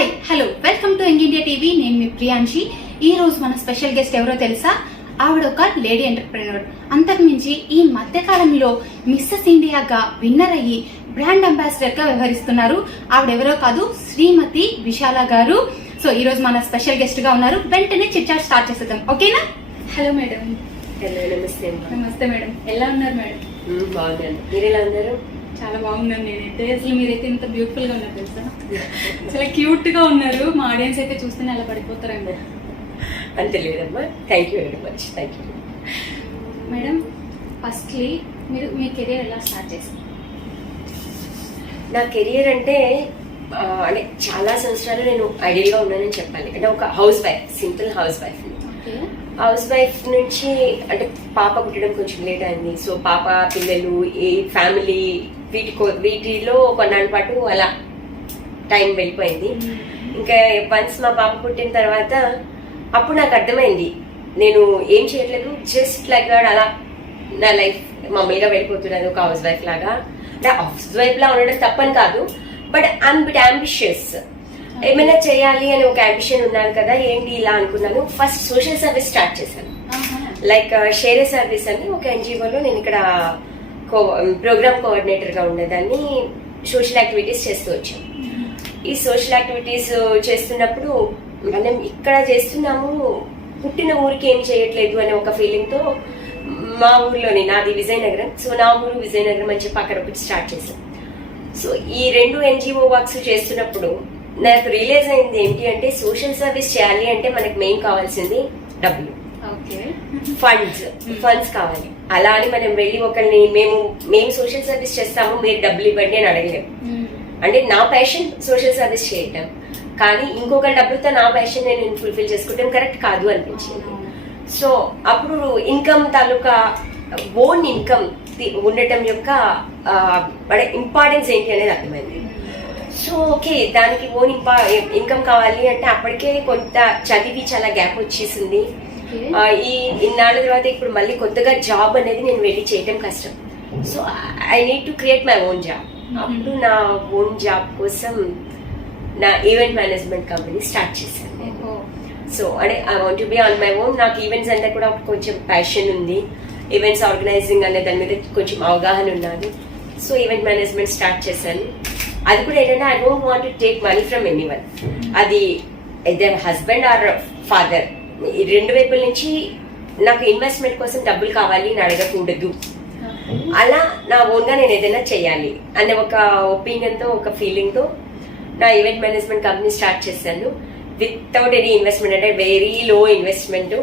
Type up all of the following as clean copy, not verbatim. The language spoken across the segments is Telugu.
Hi hello welcome to young India TV. నేను మీ ప్రియాంశి. ఈ రోజు మన స్పెషల్ గెస్ట్ ఎవరో తెలుసా? ఆవిడ ఒక లేడీ ఎంటర్ప్రెన్యూర్. అంతకుమించి ఈ మధ్యకాలంలో మిస్సెస్ ఇండియాగా విన్నర్ అయ్యి బ్రాండ్ అంబాసిడర్ గా వ్యవహరిస్తున్నారు. ఆవిడెవరో కాదు, శ్రీమతి విశాల గారు. సో ఈ రోజు మన స్పెషల్ గెస్ట్ గా ఉన్నారు. వెంటనే చిట్ చాట్ స్టార్ట్ చేసేద్దాం, ఓకేనా? Hello madam. హలో, నమస్తే. నమస్తే మేడం, ఎలా ఉన్నారు మేడం? బాగున్నాను, మీరు ఎలా ఉన్నారు? చాలా బాగున్నాను నేనైతే. అసలు మీరైతే ఇంత బ్యూటిఫుల్ గా ఉన్నారు తెలుసా, చాలా క్యూట్ గా ఉన్నారు. మా ఆడియన్స్ అయితే చూస్తేనే అలా పడిపోతారండి. అంతే లేదమ్మా, thank you very much. Thank you madam. Firstly మీరు మీ కెరీర్ ఎలా స్టార్ట్ చేశారు? నా కెరియర్ అంటే అంటే చాలా సంవత్సరాలు నేను ఐడియల్గా ఉన్నానని చెప్పాలి. అంటే ఒక house wife, simple house wife. House wife నుంచి అంటే పాప పుట్టడం కొంచెం లేట్ అయింది. సో పాప, పిల్లలు, ఈ ఫ్యామిలీ, వీటిలో కొన్నాళ్ళ పాటు అలా టైం వెళ్ళిపోయింది. ఇంకా వన్స్ మా పాప పుట్టిన తర్వాత అప్పుడు నాకు అర్థమైంది నేను ఏం చేయట్లేదు, జస్ట్ లైక్ అలా నా లైఫ్ మామూలుగా వెళ్ళిపోతున్నది ఒక హౌస్ వైఫ్ లాగా. అంటే హౌస్ వైఫ్ లా ఉండడం తప్పని కాదు, బట్ ఐఎమ్ బిట్ అంబిషియస్. ఏమైనా చేయాలి అని ఒక అంబిషన్ ఉన్నాను కదా, ఏంటి ఇలా అనుకున్నాను. ఫస్ట్ సోషల్ సర్వీస్ స్టార్ట్ చేశాను. లైక్ షేరే సర్వీస్ అని ఒక ఎన్జిఓలో నేను ఇక్కడ ప్రోగ్రామ్ కోఆర్డినేటర్ గా ఉండేదాన్ని. సోషల్ యాక్టివిటీస్ చేస్తూ వచ్చాను. ఈ సోషల్ యాక్టివిటీస్ చేస్తున్నప్పుడు మనం ఇక్కడ చేస్తున్నాము, పుట్టిన ఊరికి ఏం చేయట్లేదు అనే ఒక ఫీలింగ్ తో మా ఊర్లోని, నాది విజయనగరం, సో నా ఊరు విజయనగరం అని చెప్పి అక్కడ ఒకటి స్టార్ట్ చేశాను. సో ఈ రెండు ఎన్జిఓ వర్క్స్ చేస్తున్నప్పుడు నాకు రియలైజ్ అయింది ఏంటి అంటే, సోషల్ సర్వీస్ చేయాలి అంటే మనకు మెయిన్ కావాల్సింది డబ్బులు, ఫండ్స్ కావాలి. అలా అని మనం వెళ్ళి ఒకరిని మేము సోషల్ సర్వీస్ చేస్తాము, మీరు డబ్బులు ఇవ్వండి అని అడగలేము. అంటే నా ప్యాషన్ సోషల్ సర్వీస్ చేయటం, కానీ ఇంకొకరి డబ్బులతో నా ప్యాషన్ నేను ఫుల్ఫిల్ చేసుకుంటాం కరెక్ట్ కాదు అనిపించింది. సో అప్పుడు ఇన్కమ్ తాలూకా ఓన్ ఇన్కమ్ ఉండటం యొక్క ఇంపార్టెన్స్ ఏంటి అనేది అర్థమైంది. సో ఓకే, దానికి ఓన్ ఇన్కమ్ కావాలి అంటే అప్పటికే కొంత చదివి చాలా గ్యాప్ వచ్చేసింది. ఈ ఇన్నాళ్ళ తర్వాత ఇప్పుడు మళ్ళీ కొత్తగా జాబ్ అనేది నేను వెళ్ళి చేయటం కష్టం. So I need to create my own job. అప్పుడు నా ఓన్ జాబ్ కోసం నా ఈవెంట్ మేనేజ్మెంట్ కంపెనీ స్టార్ట్ చేశాను. సో అంటే I want to be on my own. నాకు ఈవెంట్స్ అంటే కూడా కొంచెం ప్యాషన్ ఉంది. ఈవెంట్స్ ఆర్గనైజింగ్ అనే దాని మీద కొంచెం అవగాహన ఉన్నాను. సో ఈవెంట్ మేనేజ్మెంట్ స్టార్ట్ చేశాను. అది కూడా ఏంటంటే I don't want to take money from anyone. అది ఎదర్ హస్బెండ్ ఆర్ ఫాదర్, ఈ రెండు వైపుల నుంచి నాకు ఇన్వెస్ట్మెంట్ కోసం డబ్బులు కావాలి అని అడగకూడదు. అలా నా ఓన్ గా నేను ఏదైనా చేయాలి అనే ఒక ఒపీనియన్ తో, ఒక ఫీలింగ్ తో నా ఈవెంట్ మేనేజ్మెంట్ కంపెనీ స్టార్ట్ చేశాను. వితౌట్ ఎనీ ఇన్వెస్ట్మెంట్, అంటే వెరీ లో ఇన్వెస్ట్మెంట్.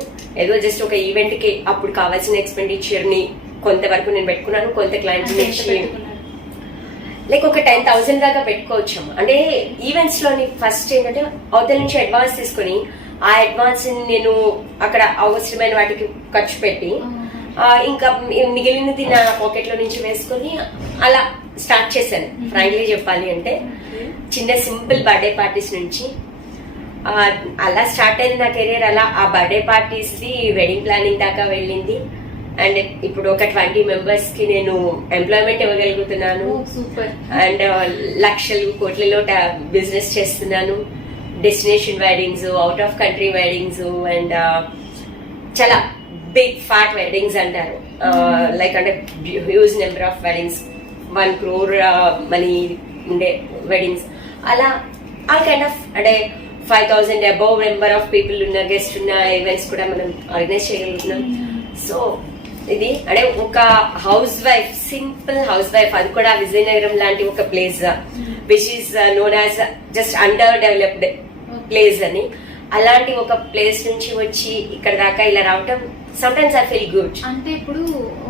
ఏదో జస్ట్ ఒక ఈవెంట్ కి అప్పుడు కావాల్సిన ఎక్స్పెండిచర్ ని కొంతవరకు నేను పెట్టుకున్నాను. కొంత క్లయింట్ నుంచి లైక్ ఒక 10,000 దాకా పెట్టుకోవచ్చు. అంటే ఈవెంట్స్ లోని ఫస్ట్ ఏంటంటే అవతల నుంచి అడ్వాన్స్ తీసుకుని ఆ అడ్వాన్స్ నేను అక్కడ అవసరమైన వాటికి ఖర్చు పెట్టి ఇంకా మిగిలినది నా పాకెట్ లో నుంచి వేసుకొని అలా స్టార్ట్ చేశాను. ఫ్రాంక్లీ చెప్పాలి అంటే చిన్న సింపుల్ బర్త్డే పార్టీస్ నుంచి అలా స్టార్ట్ అయింది నా కెరీర్. అలా ఆ birthday parties the wedding planning దాకా వెళ్ళింది. అండ్ ఇప్పుడు ఒక 20 మెంబర్స్ కి నేను ఎంప్లాయ్మెంట్ ఇవ్వగలుగుతున్నాను. అండ్ లక్షలు కోట్లలో బిజినెస్ చేస్తున్నాను. Destination weddings, out of country weddings, and చాలా బిగ్ ఫ్యాట్ వెడ్డింగ్స్ అంటారు. లైక్ అంటే huge number of weddings, 1 crore money ఉండే వెడ్డింగ్స్. అలా ఆల్ కైండ్ ఆఫ్ అంటే 5,000 అబౌవ్ నెంబర్ ఆఫ్ పీపుల్ ఉన్న గెస్ట్ ఉన్న ఈవెంట్స్ కూడా మనం ఆర్గనైజ్ చేయగలుగుతున్నాం. సో ఇది అంటే ఒక house wife, simple house wife, అది కూడా విజయనగరం లాంటి ఒక place which is known as just under developed place అని, అలాంటి ఒక ప్లేస్ నుంచి వచ్చి ఇక్కడ దాకా ఇలా రావటం సమ్టైమ్స్ ఐ ఫీల్ గుడ్. అంటే ఇప్పుడు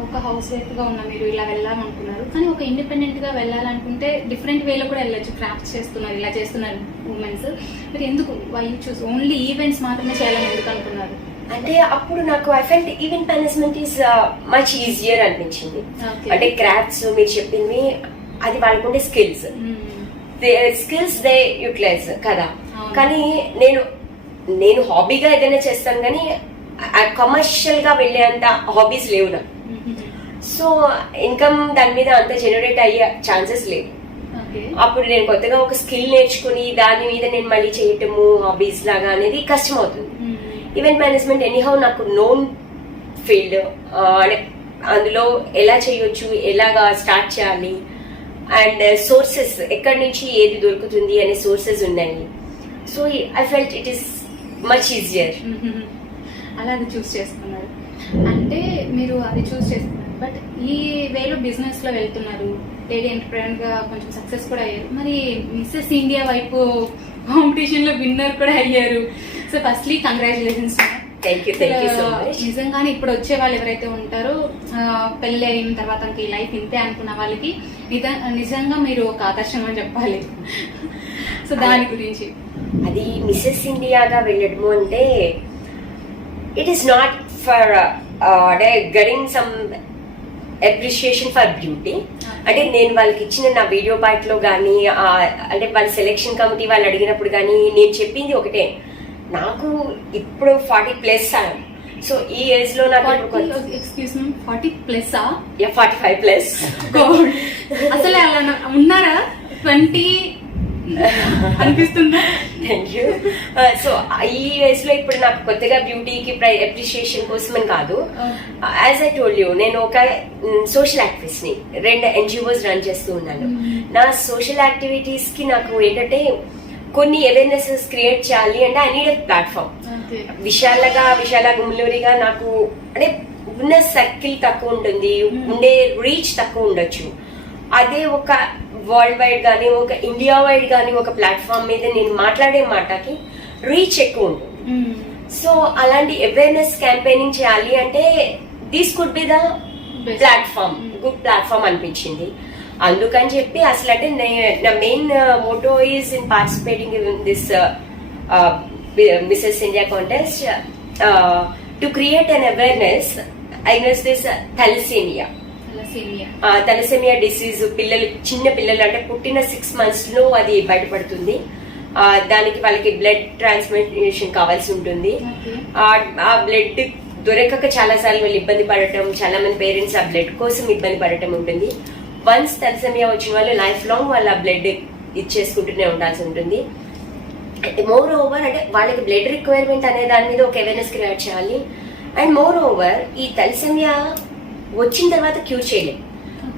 ఒక హౌస్ వైఫ్ గా ఉన్న మీరు ఇలా వెళ్ళాలనుకున్నారు, కానీ ఒక ఇండిపెండెంట్ గా వెళ్ళాలనుకుంటే డిఫరెంట్ వేలో కూడా వెళ్ళొచ్చు. క్రాఫ్ట్స్ చేస్తున్నారు, ఇలా చేస్తున్నారు ఉమెన్స్. మీరు ఎందుకు వై చూస్ ఓన్లీ ఈవెంట్స్ మాత్రమే చేయాలని ఎందుకు అనుకున్నారు? అంటే అప్పుడు నాకు I felt event management is much easier అనిపించింది. అంటే క్రాఫ్ట్స్ మీరు చెప్పింది అది వాళ్ళకుండే స్కిల్స్ దే యూటిలైజ్ కదా. కానీ నేను హాబీగా ఏదైనా చేస్తాను, కానీ కమర్షియల్ గా వెళ్ళేంత హాబీస్ లేవు నాకు. సో ఇన్కమ్ దాని మీద అంత జనరేట్ అయ్యే ఛాన్సెస్ లేవు. ఓకే. అప్పుడు నేను కొత్తగా ఒక స్కిల్ నేర్చుకుని దాని మీద నేను మళ్ళీ చేయటము హాబీస్ లాగా అనేది కష్టం అవుతుంది. ఈవెంట్ మేనేజ్మెంట్ ఎనీహౌ నాకు నోన్ ఫీల్డ్, అంటే అందులో ఎలా చేయొచ్చు, ఎలాగా స్టార్ట్ చేయాలి, అండ్ సోర్సెస్ ఎక్కడి నుంచి ఏది దొరుకుతుంది అనే సోర్సెస్ ఉన్నాయి. So I felt it is much easier. అలా అది చూస్ చేసుకున్నారు. అంటే మీరు అది చూస్ చేసుకున్నారు, బట్ ఈ వేలో బిజినెస్ లో వెళ్తున్నారు, లేడీ ఎంటర్ప్రెన్యూర్ గా కొంచెం సక్సెస్ కూడా అయ్యారు. మరి మిస్సెస్ ఇండియా వైపు కాంపిటీషన్ లో విన్నర్ కూడా అయ్యారు. So firstly congratulations. Thank you so much. నిజంగానే ఇప్పుడు వచ్చే వాళ్ళు ఎవరైతే ఉంటారో పెళ్లి అయిన తర్వాత ఈ లైఫ్ ఇంతే అనుకున్న వాళ్ళకి నిజంగా మీరు ఒక ఆదర్శం అని చెప్పాలి. సో దాని గురించి అది మిస్సెస్ ఇండియాగా వెళ్ళడము అంటే ఇట్ ఈస్ నాట్ ఫర్ అంటే getting some appreciation for beauty. అంటే నేను వాళ్ళకి ఇచ్చిన నా వీడియో పార్ట్ లో కానీ, అంటే వాళ్ళ సెలెక్షన్ కమిటీ వాళ్ళు అడిగినప్పుడు కానీ నేను చెప్పింది ఒకటే, నాకు ఇప్పుడు 40+ సో ఈ ఏజ్ లో నాకు 40+? 45+. అసలు అలా ఉన్నారా 20 అనిపిస్తుందా? Thank you. సో ఈ ఏజ్ లో ఇప్పుడు నాకు కొత్తగా బ్యూటీకి అప్రిషియేషన్ కోసం అని కాదు. యాజ్ ఐ టోల్డ్ యూ, నేను ఒక సోషల్ యాక్టివిస్ట్ ని, 2 NGOs రన్ చేస్తూ ఉన్నాను. నా సోషల్ యాక్టివిటీస్ కి నాకు ఏంటంటే కొన్ని అవేర్నెసెస్ క్రియేట్ చేయాలి అంటే ఐ నీడ్ ఎ ప్లాట్ఫామ్. విశాల గుమ్మలూరిగా నాకు అంటే ఉన్న సర్కిల్ తక్కువ ఉంటుంది, ఉండే రీచ్ తక్కువ ఉండొచ్చు. అదే ఒక వరల్డ్ వైడ్ గానీ, ఒక ఇండియా వైడ్ గానీ ఒక ప్లాట్ఫామ్ మీద నేను మాట్లాడే మాటకి రీచ్ ఎక్కువ ఉంటుంది. సో అలాంటి అవేర్నెస్ క్యాంపెయినింగ్ చేయాలి అంటే this could be the platform, good platform అనిపించింది. అందుకని చెప్పి అసలు అంటే నా main motto is in participating in this Mrs India contest to create an awareness against this thalassaemia disease. చిన్న పిల్లలు అంటే పుట్టిన 6 months లో అది బయటపడుతుంది. దానికి వాళ్ళకి బ్లడ్ ట్రాన్స్మిషన్ కావాల్సి ఉంటుంది. ఆ బ్లడ్ దొరకక చాలా సార్లు వాళ్ళు ఇబ్బంది పడటం, చాలా మంది పేరెంట్స్ ఆ బ్లడ్ కోసం ఇబ్బంది పడటం ఉంటుంది. వన్స్ థాలసీమియా వచ్చిన వాళ్ళు లైఫ్ లాంగ్ వాళ్ళ బ్లడ్ ఇచ్చేసుకుంటూనే ఉండాల్సి ఉంటుంది. మోర్ ఓవర్ అంటే వాళ్ళకి బ్లడ్ రిక్వైర్మెంట్ అనే దాని మీద ఒక అవేర్నెస్ క్రియేట్ చేయాలి. అండ్ మోర్ ఓవర్ ఈ థాలసీమియా వచ్చిన తర్వాత క్యూర్ చేయలేము,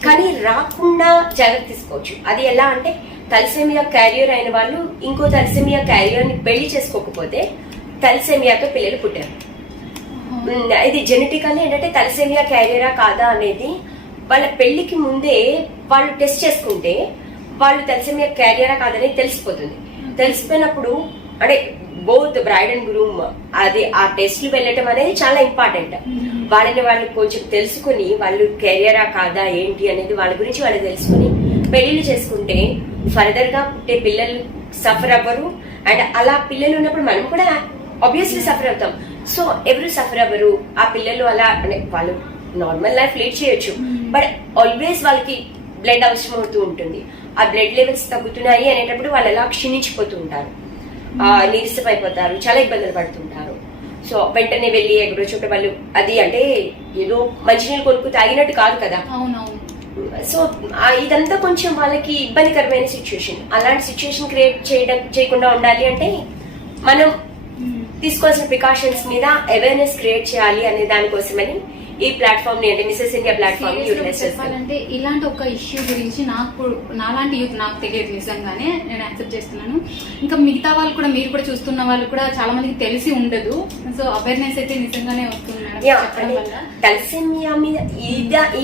కానీ రాకుండా జాగ్రత్త తీసుకోవచ్చు. అది ఎలా అంటే థాలసీమియా క్యారియర్ అయిన వాళ్ళు ఇంకో థాలసీమియా క్యారియర్ ని పెళ్లి చేసుకోకపోతే థాలసీమియాతో పిల్లలు పుట్టారు. ఇది జెనెటికల్లీ ఏంటంటే థాలసీమియా క్యారియరా కాదా అనేది వాళ్ళ పెళ్లికి ముందే వాళ్ళు టెస్ట్ చేసుకుంటే వాళ్ళు థాలసీమియా క్యారియరా కాదనేది తెలిసిపోతుంది. తెలిసిపోయినప్పుడు అంటే బోత్ బ్రైడ్ అండ్ గ్రూమ్ అది ఆ టెస్ట్లు వెళ్ళటం అనేది చాలా ఇంపార్టెంట్. వాళ్ళని వాళ్ళు కొంచెం తెలుసుకుని వాళ్ళు కెరియరా కాదా ఏంటి అనేది వాళ్ళ గురించి వాళ్ళు తెలుసుకుని పెళ్లిళ్ళు చేసుకుంటే ఫర్దర్ గా పుట్టే పిల్లలు సఫర్ అవ్వరు. అండ్ అలా పిల్లలు ఉన్నప్పుడు మనం కూడా ఆబ్వియస్లీ సఫర్ అవుతాం. సో ఎవరు సఫర్ అవ్వరు. ఆ పిల్లలు అలా అంటే వాళ్ళు నార్మల్ లైఫ్ లీడ్ చేయొచ్చు, బట్ ఆల్వేస్ వాళ్ళకి బ్లడ్ అవసరం అవుతూ ఉంటుంది. ఆ బ్లడ్ లెవెల్స్ తగ్గుతున్నాయి అనేటప్పుడు వాళ్ళు అలా క్షీణించిపోతూ ఉంటారు, నీరసమైపోతారు, చాలా ఇబ్బందులు పడుతుంటారు. సో వెంటనే వెళ్ళి ఎక్కడో చోట వాళ్ళు అది అంటే ఏదో మంచినీళ్ళు కొనుక్కు తాగినట్టు కాదు కదా. సో ఇదంతా కొంచెం వాళ్ళకి ఇబ్బందికరమైన సిచ్యువేషన్. అలాంటి సిచ్యువేషన్ క్రియేట్ చేయకుండా ఉండాలి అంటే మనం తీసుకోవాల్సిన ప్రికాషన్స్ మీద అవేర్నెస్ క్రియేట్ చేయాలి అనే దానికోసమని ఈ ప్లాట్ఫామ్ ని అంటే మిస్సెస్ ఇండియా ప్లాట్ఫామ్ ని యూటిలైజ్ చేస్తానంటే ఇలాంటి ఒక ఇష్యూ గురించి నాలాంటి యూత్ నాకు తెలియదు, నిజంగానే నేను యాక్సెప్ట్ చేస్తున్నాను. ఇంకా మిగతా వాళ్ళు కూడా, మీరు కూడా చూస్తున్న వాళ్ళు కూడా చాలా మందికి తెలిసి ఉండదు. సో అవేర్నెస్ అయితే నిజంగానే వస్తుంది. థాలసీమియా మీద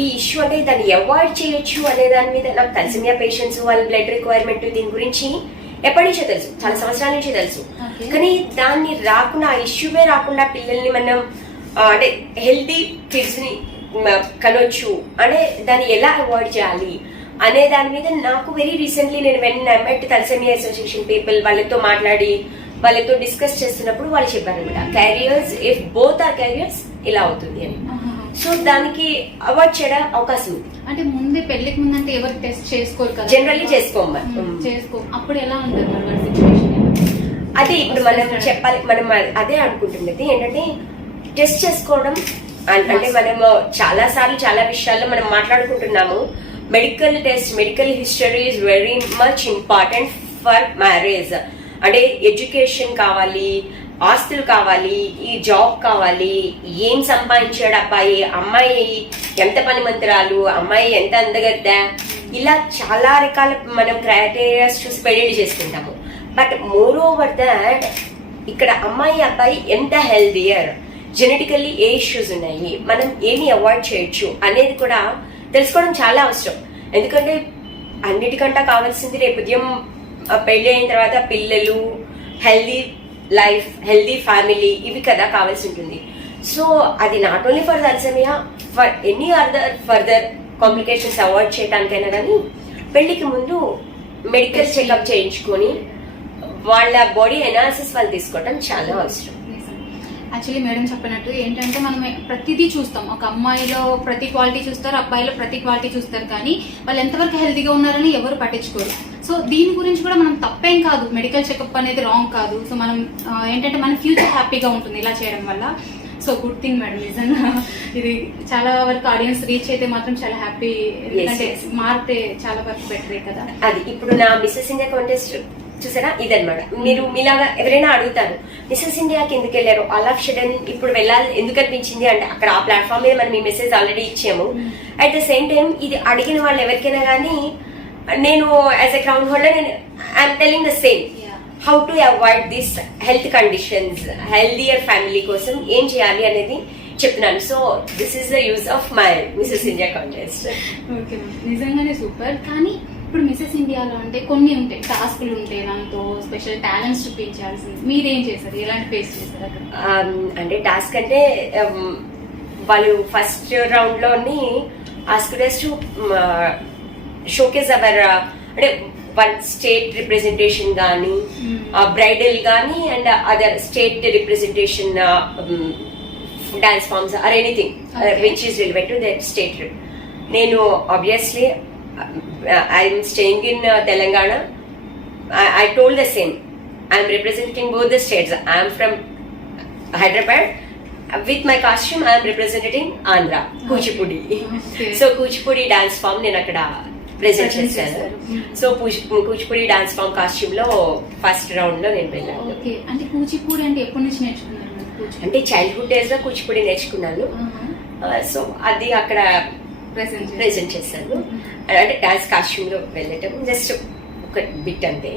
ఈ ఇష్యూ అంటే దాన్ని అవాయిడ్ చేయొచ్చు అనే దాని మీద నాకు థాలసీమియా పేషెంట్స్ వాళ్ళ బ్లడ్ రిక్వైర్మెంట్ దీని గురించి ఎప్పటి నుంచో తెలుసు, చాలా సంవత్సరాల నుంచి తెలుసు. కానీ దాన్ని రాకుండా, ఆ ఇష్యూవే రాకుండా పిల్లల్ని మనం అంటే హెల్తీ కిడ్స్ ని కనొచ్చు అంటే దాన్ని ఎలా అవాయిడ్ చేయాలి అనే దాని మీద నాకు వెరీ రీసెంట్లీ నేను మెట్ థాలసీమియా అసోసియేషన్ పీపుల్ వాళ్ళతో మాట్లాడి వాళ్ళతో డిస్కస్ చేస్తున్నప్పుడు వాళ్ళు చెప్పారనమాట, carriers if both are carriers ఇలా అవుతుంది అని. సో దానికి అవాయిడ్ చేయడం అవకాశం ఉంది. అంటే ముందే పెళ్లికి ముందంటే ఎవరు టెస్ట్ చేసుకోరు కదా, జనరల్లీ చేసుకో. అప్పుడు ఎలా ఉంటుంది సిచ్యువేషన్? అదే ఇప్పుడు మనం చెప్పాలి, మనం అదే అనుకుంటున్నది ఏంటంటే టెస్ట్ చేసుకోవడం అంటే మనం చాలా సార్లు చాలా విషయాల్లో మనం మాట్లాడుకుంటున్నాము. Medical test, medical history is very much important for marriage. అంటే ఎడ్యుకేషన్ కావాలి, ఆస్తులు కావాలి, ఈ జాబ్ కావాలి, ఏం సంపాదించాడు అబ్బాయి, అమ్మాయి ఎంత పనిమంతురాలు, అమ్మాయి ఎంత అందగద్ద, ఇలా చాలా రకాల మనం క్రైటీరియాస్ చూసి పెళ్లి చేసుకుంటాము. బట్ మోర్ ఓవర్ దట్ ఇక్కడ అమ్మాయి అబ్బాయి ఎంత హెల్దియర్, జెనెటికల్లీ ఏ ఇష్యూస్ ఉన్నాయి, మనం ఏమి అవాయిడ్ చేయొచ్చు అనేది కూడా తెలుసుకోవడం చాలా అవసరం. ఎందుకంటే అన్నిటికంటే కావాల్సింది రేపు ఉదయం పెళ్లి అయిన తర్వాత పిల్లలు, హెల్దీ లైఫ్, హెల్దీ ఫ్యామిలీ, ఇవి కదా కావాల్సి ఉంటుంది. సో అది not only for thalassemia, for any other further complications avoid చేయడానికైనా కానీ పెళ్లికి ముందు మెడికల్ చెకప్ చేయించుకొని వాళ్ళ బాడీ ఎనాలిసిస్ వాళ్ళు తీసుకోవడం చాలా అవసరం. యాక్చువల్లీ మేడం చెప్పినట్టు ఏంటంటే మనం ప్రతిదీ చూస్తాం, ఒక అమ్మాయిలో ప్రతి క్వాలిటీ చూస్తారు, అబ్బాయిలో ప్రతి క్వాలిటీ చూస్తారు, కానీ వాళ్ళు ఎంతవరకు హెల్తీగా ఉన్నారని ఎవరు పట్టించుకోరు. సో దీని గురించి కూడా మనం తప్పేం కాదు, మెడికల్ చెకప్ అనేది రాంగ్ కాదు. సో మనం ఏంటంటే మన ఫ్యూచర్ హ్యాపీగా ఉంటుంది ఇలా చేయడం వల్ల. సో గుడ్ థింగ్ మేడం, నిజంగా ఇది చాలా వరకు ఆడియన్స్ రీచ్ అయితే మాత్రం చాలా హ్యాపీ, ఎందుకంటే మారితే చాలా వరకు బెటరే కదా. అది ఇప్పుడు నా మిస్సెస్ ఇండియా కాంటెస్ట్ చూసారా, ఇదనమాట. మీరు మీలాగా ఎవరైనా అడుగుతారు మిస్సెస్ ఇండియాకి ఎందుకు వెళ్ళారు, ఆల్ ఆఫ్ షడన్ ఇప్పుడు వెళ్ళాలి ఎందుకు అనిపించింది అంటే, అక్కడ ఆ ప్లాట్ఫామ్ మీద మనం ఈ మెసేజ్ ఆల్రెడీ ఇచ్చాము. అట్ ద సేమ్ టైం ఇది అడిగిన వాళ్ళు ఎవరికైనా కానీ నేను as a crown holder I'm telling the same, how to avoid this health conditions, healthier family కోసం ఏం చేయాలి అనేది చెప్తున్నాను. So this is the use of my missus India contest. Okay, నిజంగానే సూపర్. కానీ ఇప్పుడు మిసెస్ ఇండియాలో అంటే కొన్ని ఉంటాయి, టాస్క్లు ఉంటాయి, దాంతో స్పెషల్ టాలెంట్స్ చూపించాల్సింది, మీరేం చేశారు, ఎలాంటి ఫేస్ చేశారు అక్కడ? అంటే టాస్క్ అంటే వాళ్ళు ఫస్ట్ రౌండ్ లోని asked us to showcase our అంటే వన్ స్టేట్ రిప్రజెంటేషన్ కానీ, బ్రైడల్ కానీ and other state representation dance forms or anything which is related to that state. నేను obviously I'm staying in Telangana. I told the same. I'm representing both the states. I'm from Hyderabad. With my costume, I'm representing Andhra, Kuchipudi. Okay. So Kuchipudi dance form నేను అక్కడ ప్రెజెంట్ చేశాను. So Kuchipudi dance form costume లో ఫస్ట్ రౌండ్ లో నేను వెళ్ళాను. ఓకే, అంటే కూచిపూడి అంటే ఎప్పటి నుంచి నేర్చుకున్నారు? అంటే చైల్డ్హుడ్ డేస్ లో కూచిపూడి నేర్చుకున్నాను. సో అది అక్కడ ప్రెజెంట్ చేశాను. అంటే డాన్స్ కాస్ట్యూమ్ లో వెళ్ళటం జస్ట్ ఒక బిట్ అంతే.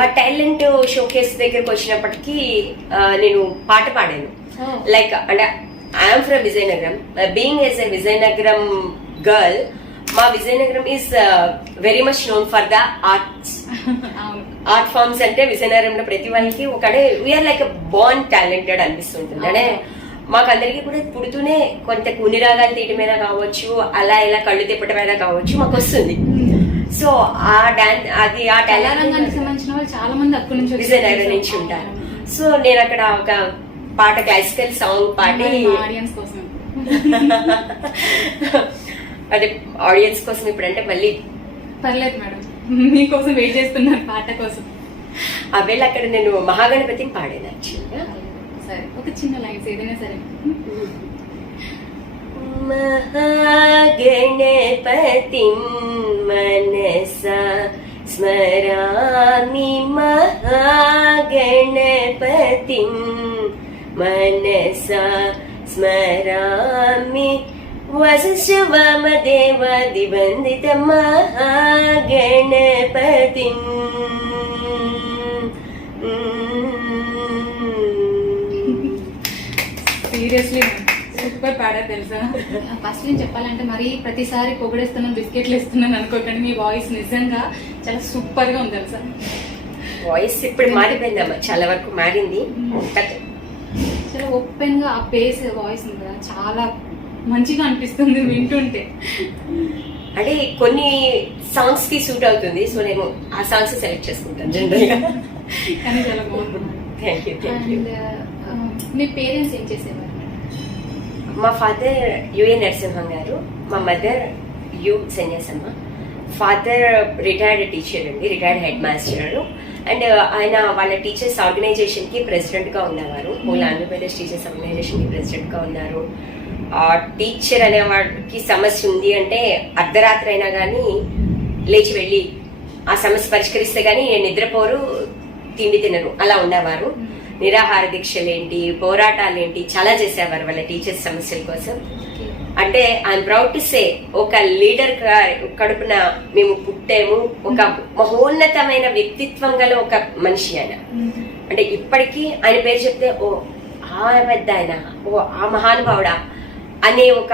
ఆ టాలెంట్ షోకేస్ దగ్గరకు వచ్చినప్పటికీ నేను పాట పాడాను. లైక్ అంటే I'm from Vizianagaram, being as a Vizianagaram girl, మా Vizianagaram is very much known for the arts, art forms. అంటే విజయనగరంలో ప్రతి వాళ్ళకి ఒకటే వీఆర్ లైక్ బోర్న్ టాలెంటెడ్ అనిపిస్తుంటుంది. అంటే మాకందరికి కూడా పుడుతూనే కొంత కుని రాగాలు తీయటమైనా కావచ్చు, అలా ఇలా కళ్ళు తిప్పటమైనా కావచ్చు, మాకు వస్తుంది. సో ఆ డాన్స్ అది ఆ రంగానికి సంబంధించిన వాళ్ళు చాలా మంది అక్కడి నుంచి విజయనగరం నుంచి ఉంటారు. సో నేను అక్కడ ఒక పాట, క్లాసికల్ సాంగ్ పాడి ఆడియన్స్ కోసం అదే ఆడియన్స్ కోసం ఇప్పుడు అంటే మళ్ళీ పర్లేదు మేడం, మీకోసం వెయిట్ చేస్తున్నారు పాట కోసం. అవేళ అక్కడ నేను మహాగణపతిని పాడాను యాక్చువల్గా. సరే, ఒక చిన్న లైన్స్ ఏదైనా సరే. మహాగణపతిం మనసా స్మరామి, మహాగణపతిం మనసా స్మరామి, వశిష్ఠ వామదేవాది వందిత మహాగణపతిం. సీరియస్లీ సూపర్ పాడారు తెలుసా. ఫస్ట్ నేను చెప్పాలంటే మరి ప్రతిసారి పొగడేస్తున్నాను, బిస్కెట్లు ఇస్తున్నాను అనుకోకండి, మీ వాయిస్ నిజంగా చాలా సూపర్ గా ఉంది తెలుసా. వాయిస్ ఇప్పుడు మారిపోయిందమ్మా, చాలా వరకు మారింది. చాలా ఓపెన్ గా ఆ బేస్ వాయిస్ ఉంది కదా, చాలా మంచిగా అనిపిస్తుంది వింటుంటే. అంటే కొన్ని సాంగ్స్ కి సూట్ అవుతుంది, సో నేను ఆ సాంగ్స్ సెలెక్ట్ చేసుకుంటాను జనరల్ గా. కానీ చాలా బాగుంది. Thank you. మీ పేరెంట్స్ ఏం చేసేవారు? మా ఫాదర్ యుఏ నరసింహం గారు, మా mother you Sanyasamma. Father retired teacher అండి, రిటైర్డ్ హెడ్ మాస్టర్. అండ్ ఆయన వాళ్ళ టీచర్స్ ఆర్గనైజేషన్ కి ప్రెసిడెంట్ గా ఉన్నవారు. హోల్ ఆంధ్రప్రదేశ్ టీచర్స్ ఆర్గనైజేషన్ కి ప్రెసిడెంట్ గా ఉన్నారు. ఆ టీచర్ అనే వాడికి సమస్య ఉంది అంటే అర్ధరాత్రి అయినా కానీ లేచి వెళ్ళి ఆ సమస్య పరిష్కరిస్తే గానీ నిద్రపోరు, తిండి తినరు, అలా ఉండేవారు. నిరాహార దీక్షలేంటి, పోరాటాలేంటి చాలా చేసేవారు వాళ్ళ టీచర్స్ సమస్యల కోసం. అంటే ఐఎమ్ ప్రౌడ్ టు సే ఒక లీడర్ కడుపున మేము పుట్టాము. ఒక మహోన్నతమైన వ్యక్తిత్వం గల ఒక మనిషి ఆయన. అంటే ఇప్పటికీ ఆయన పేరు చెప్తే ఓ ఆ పెద్ద ఆయన, ఓ ఆ మహానుభావుడా అనే ఒక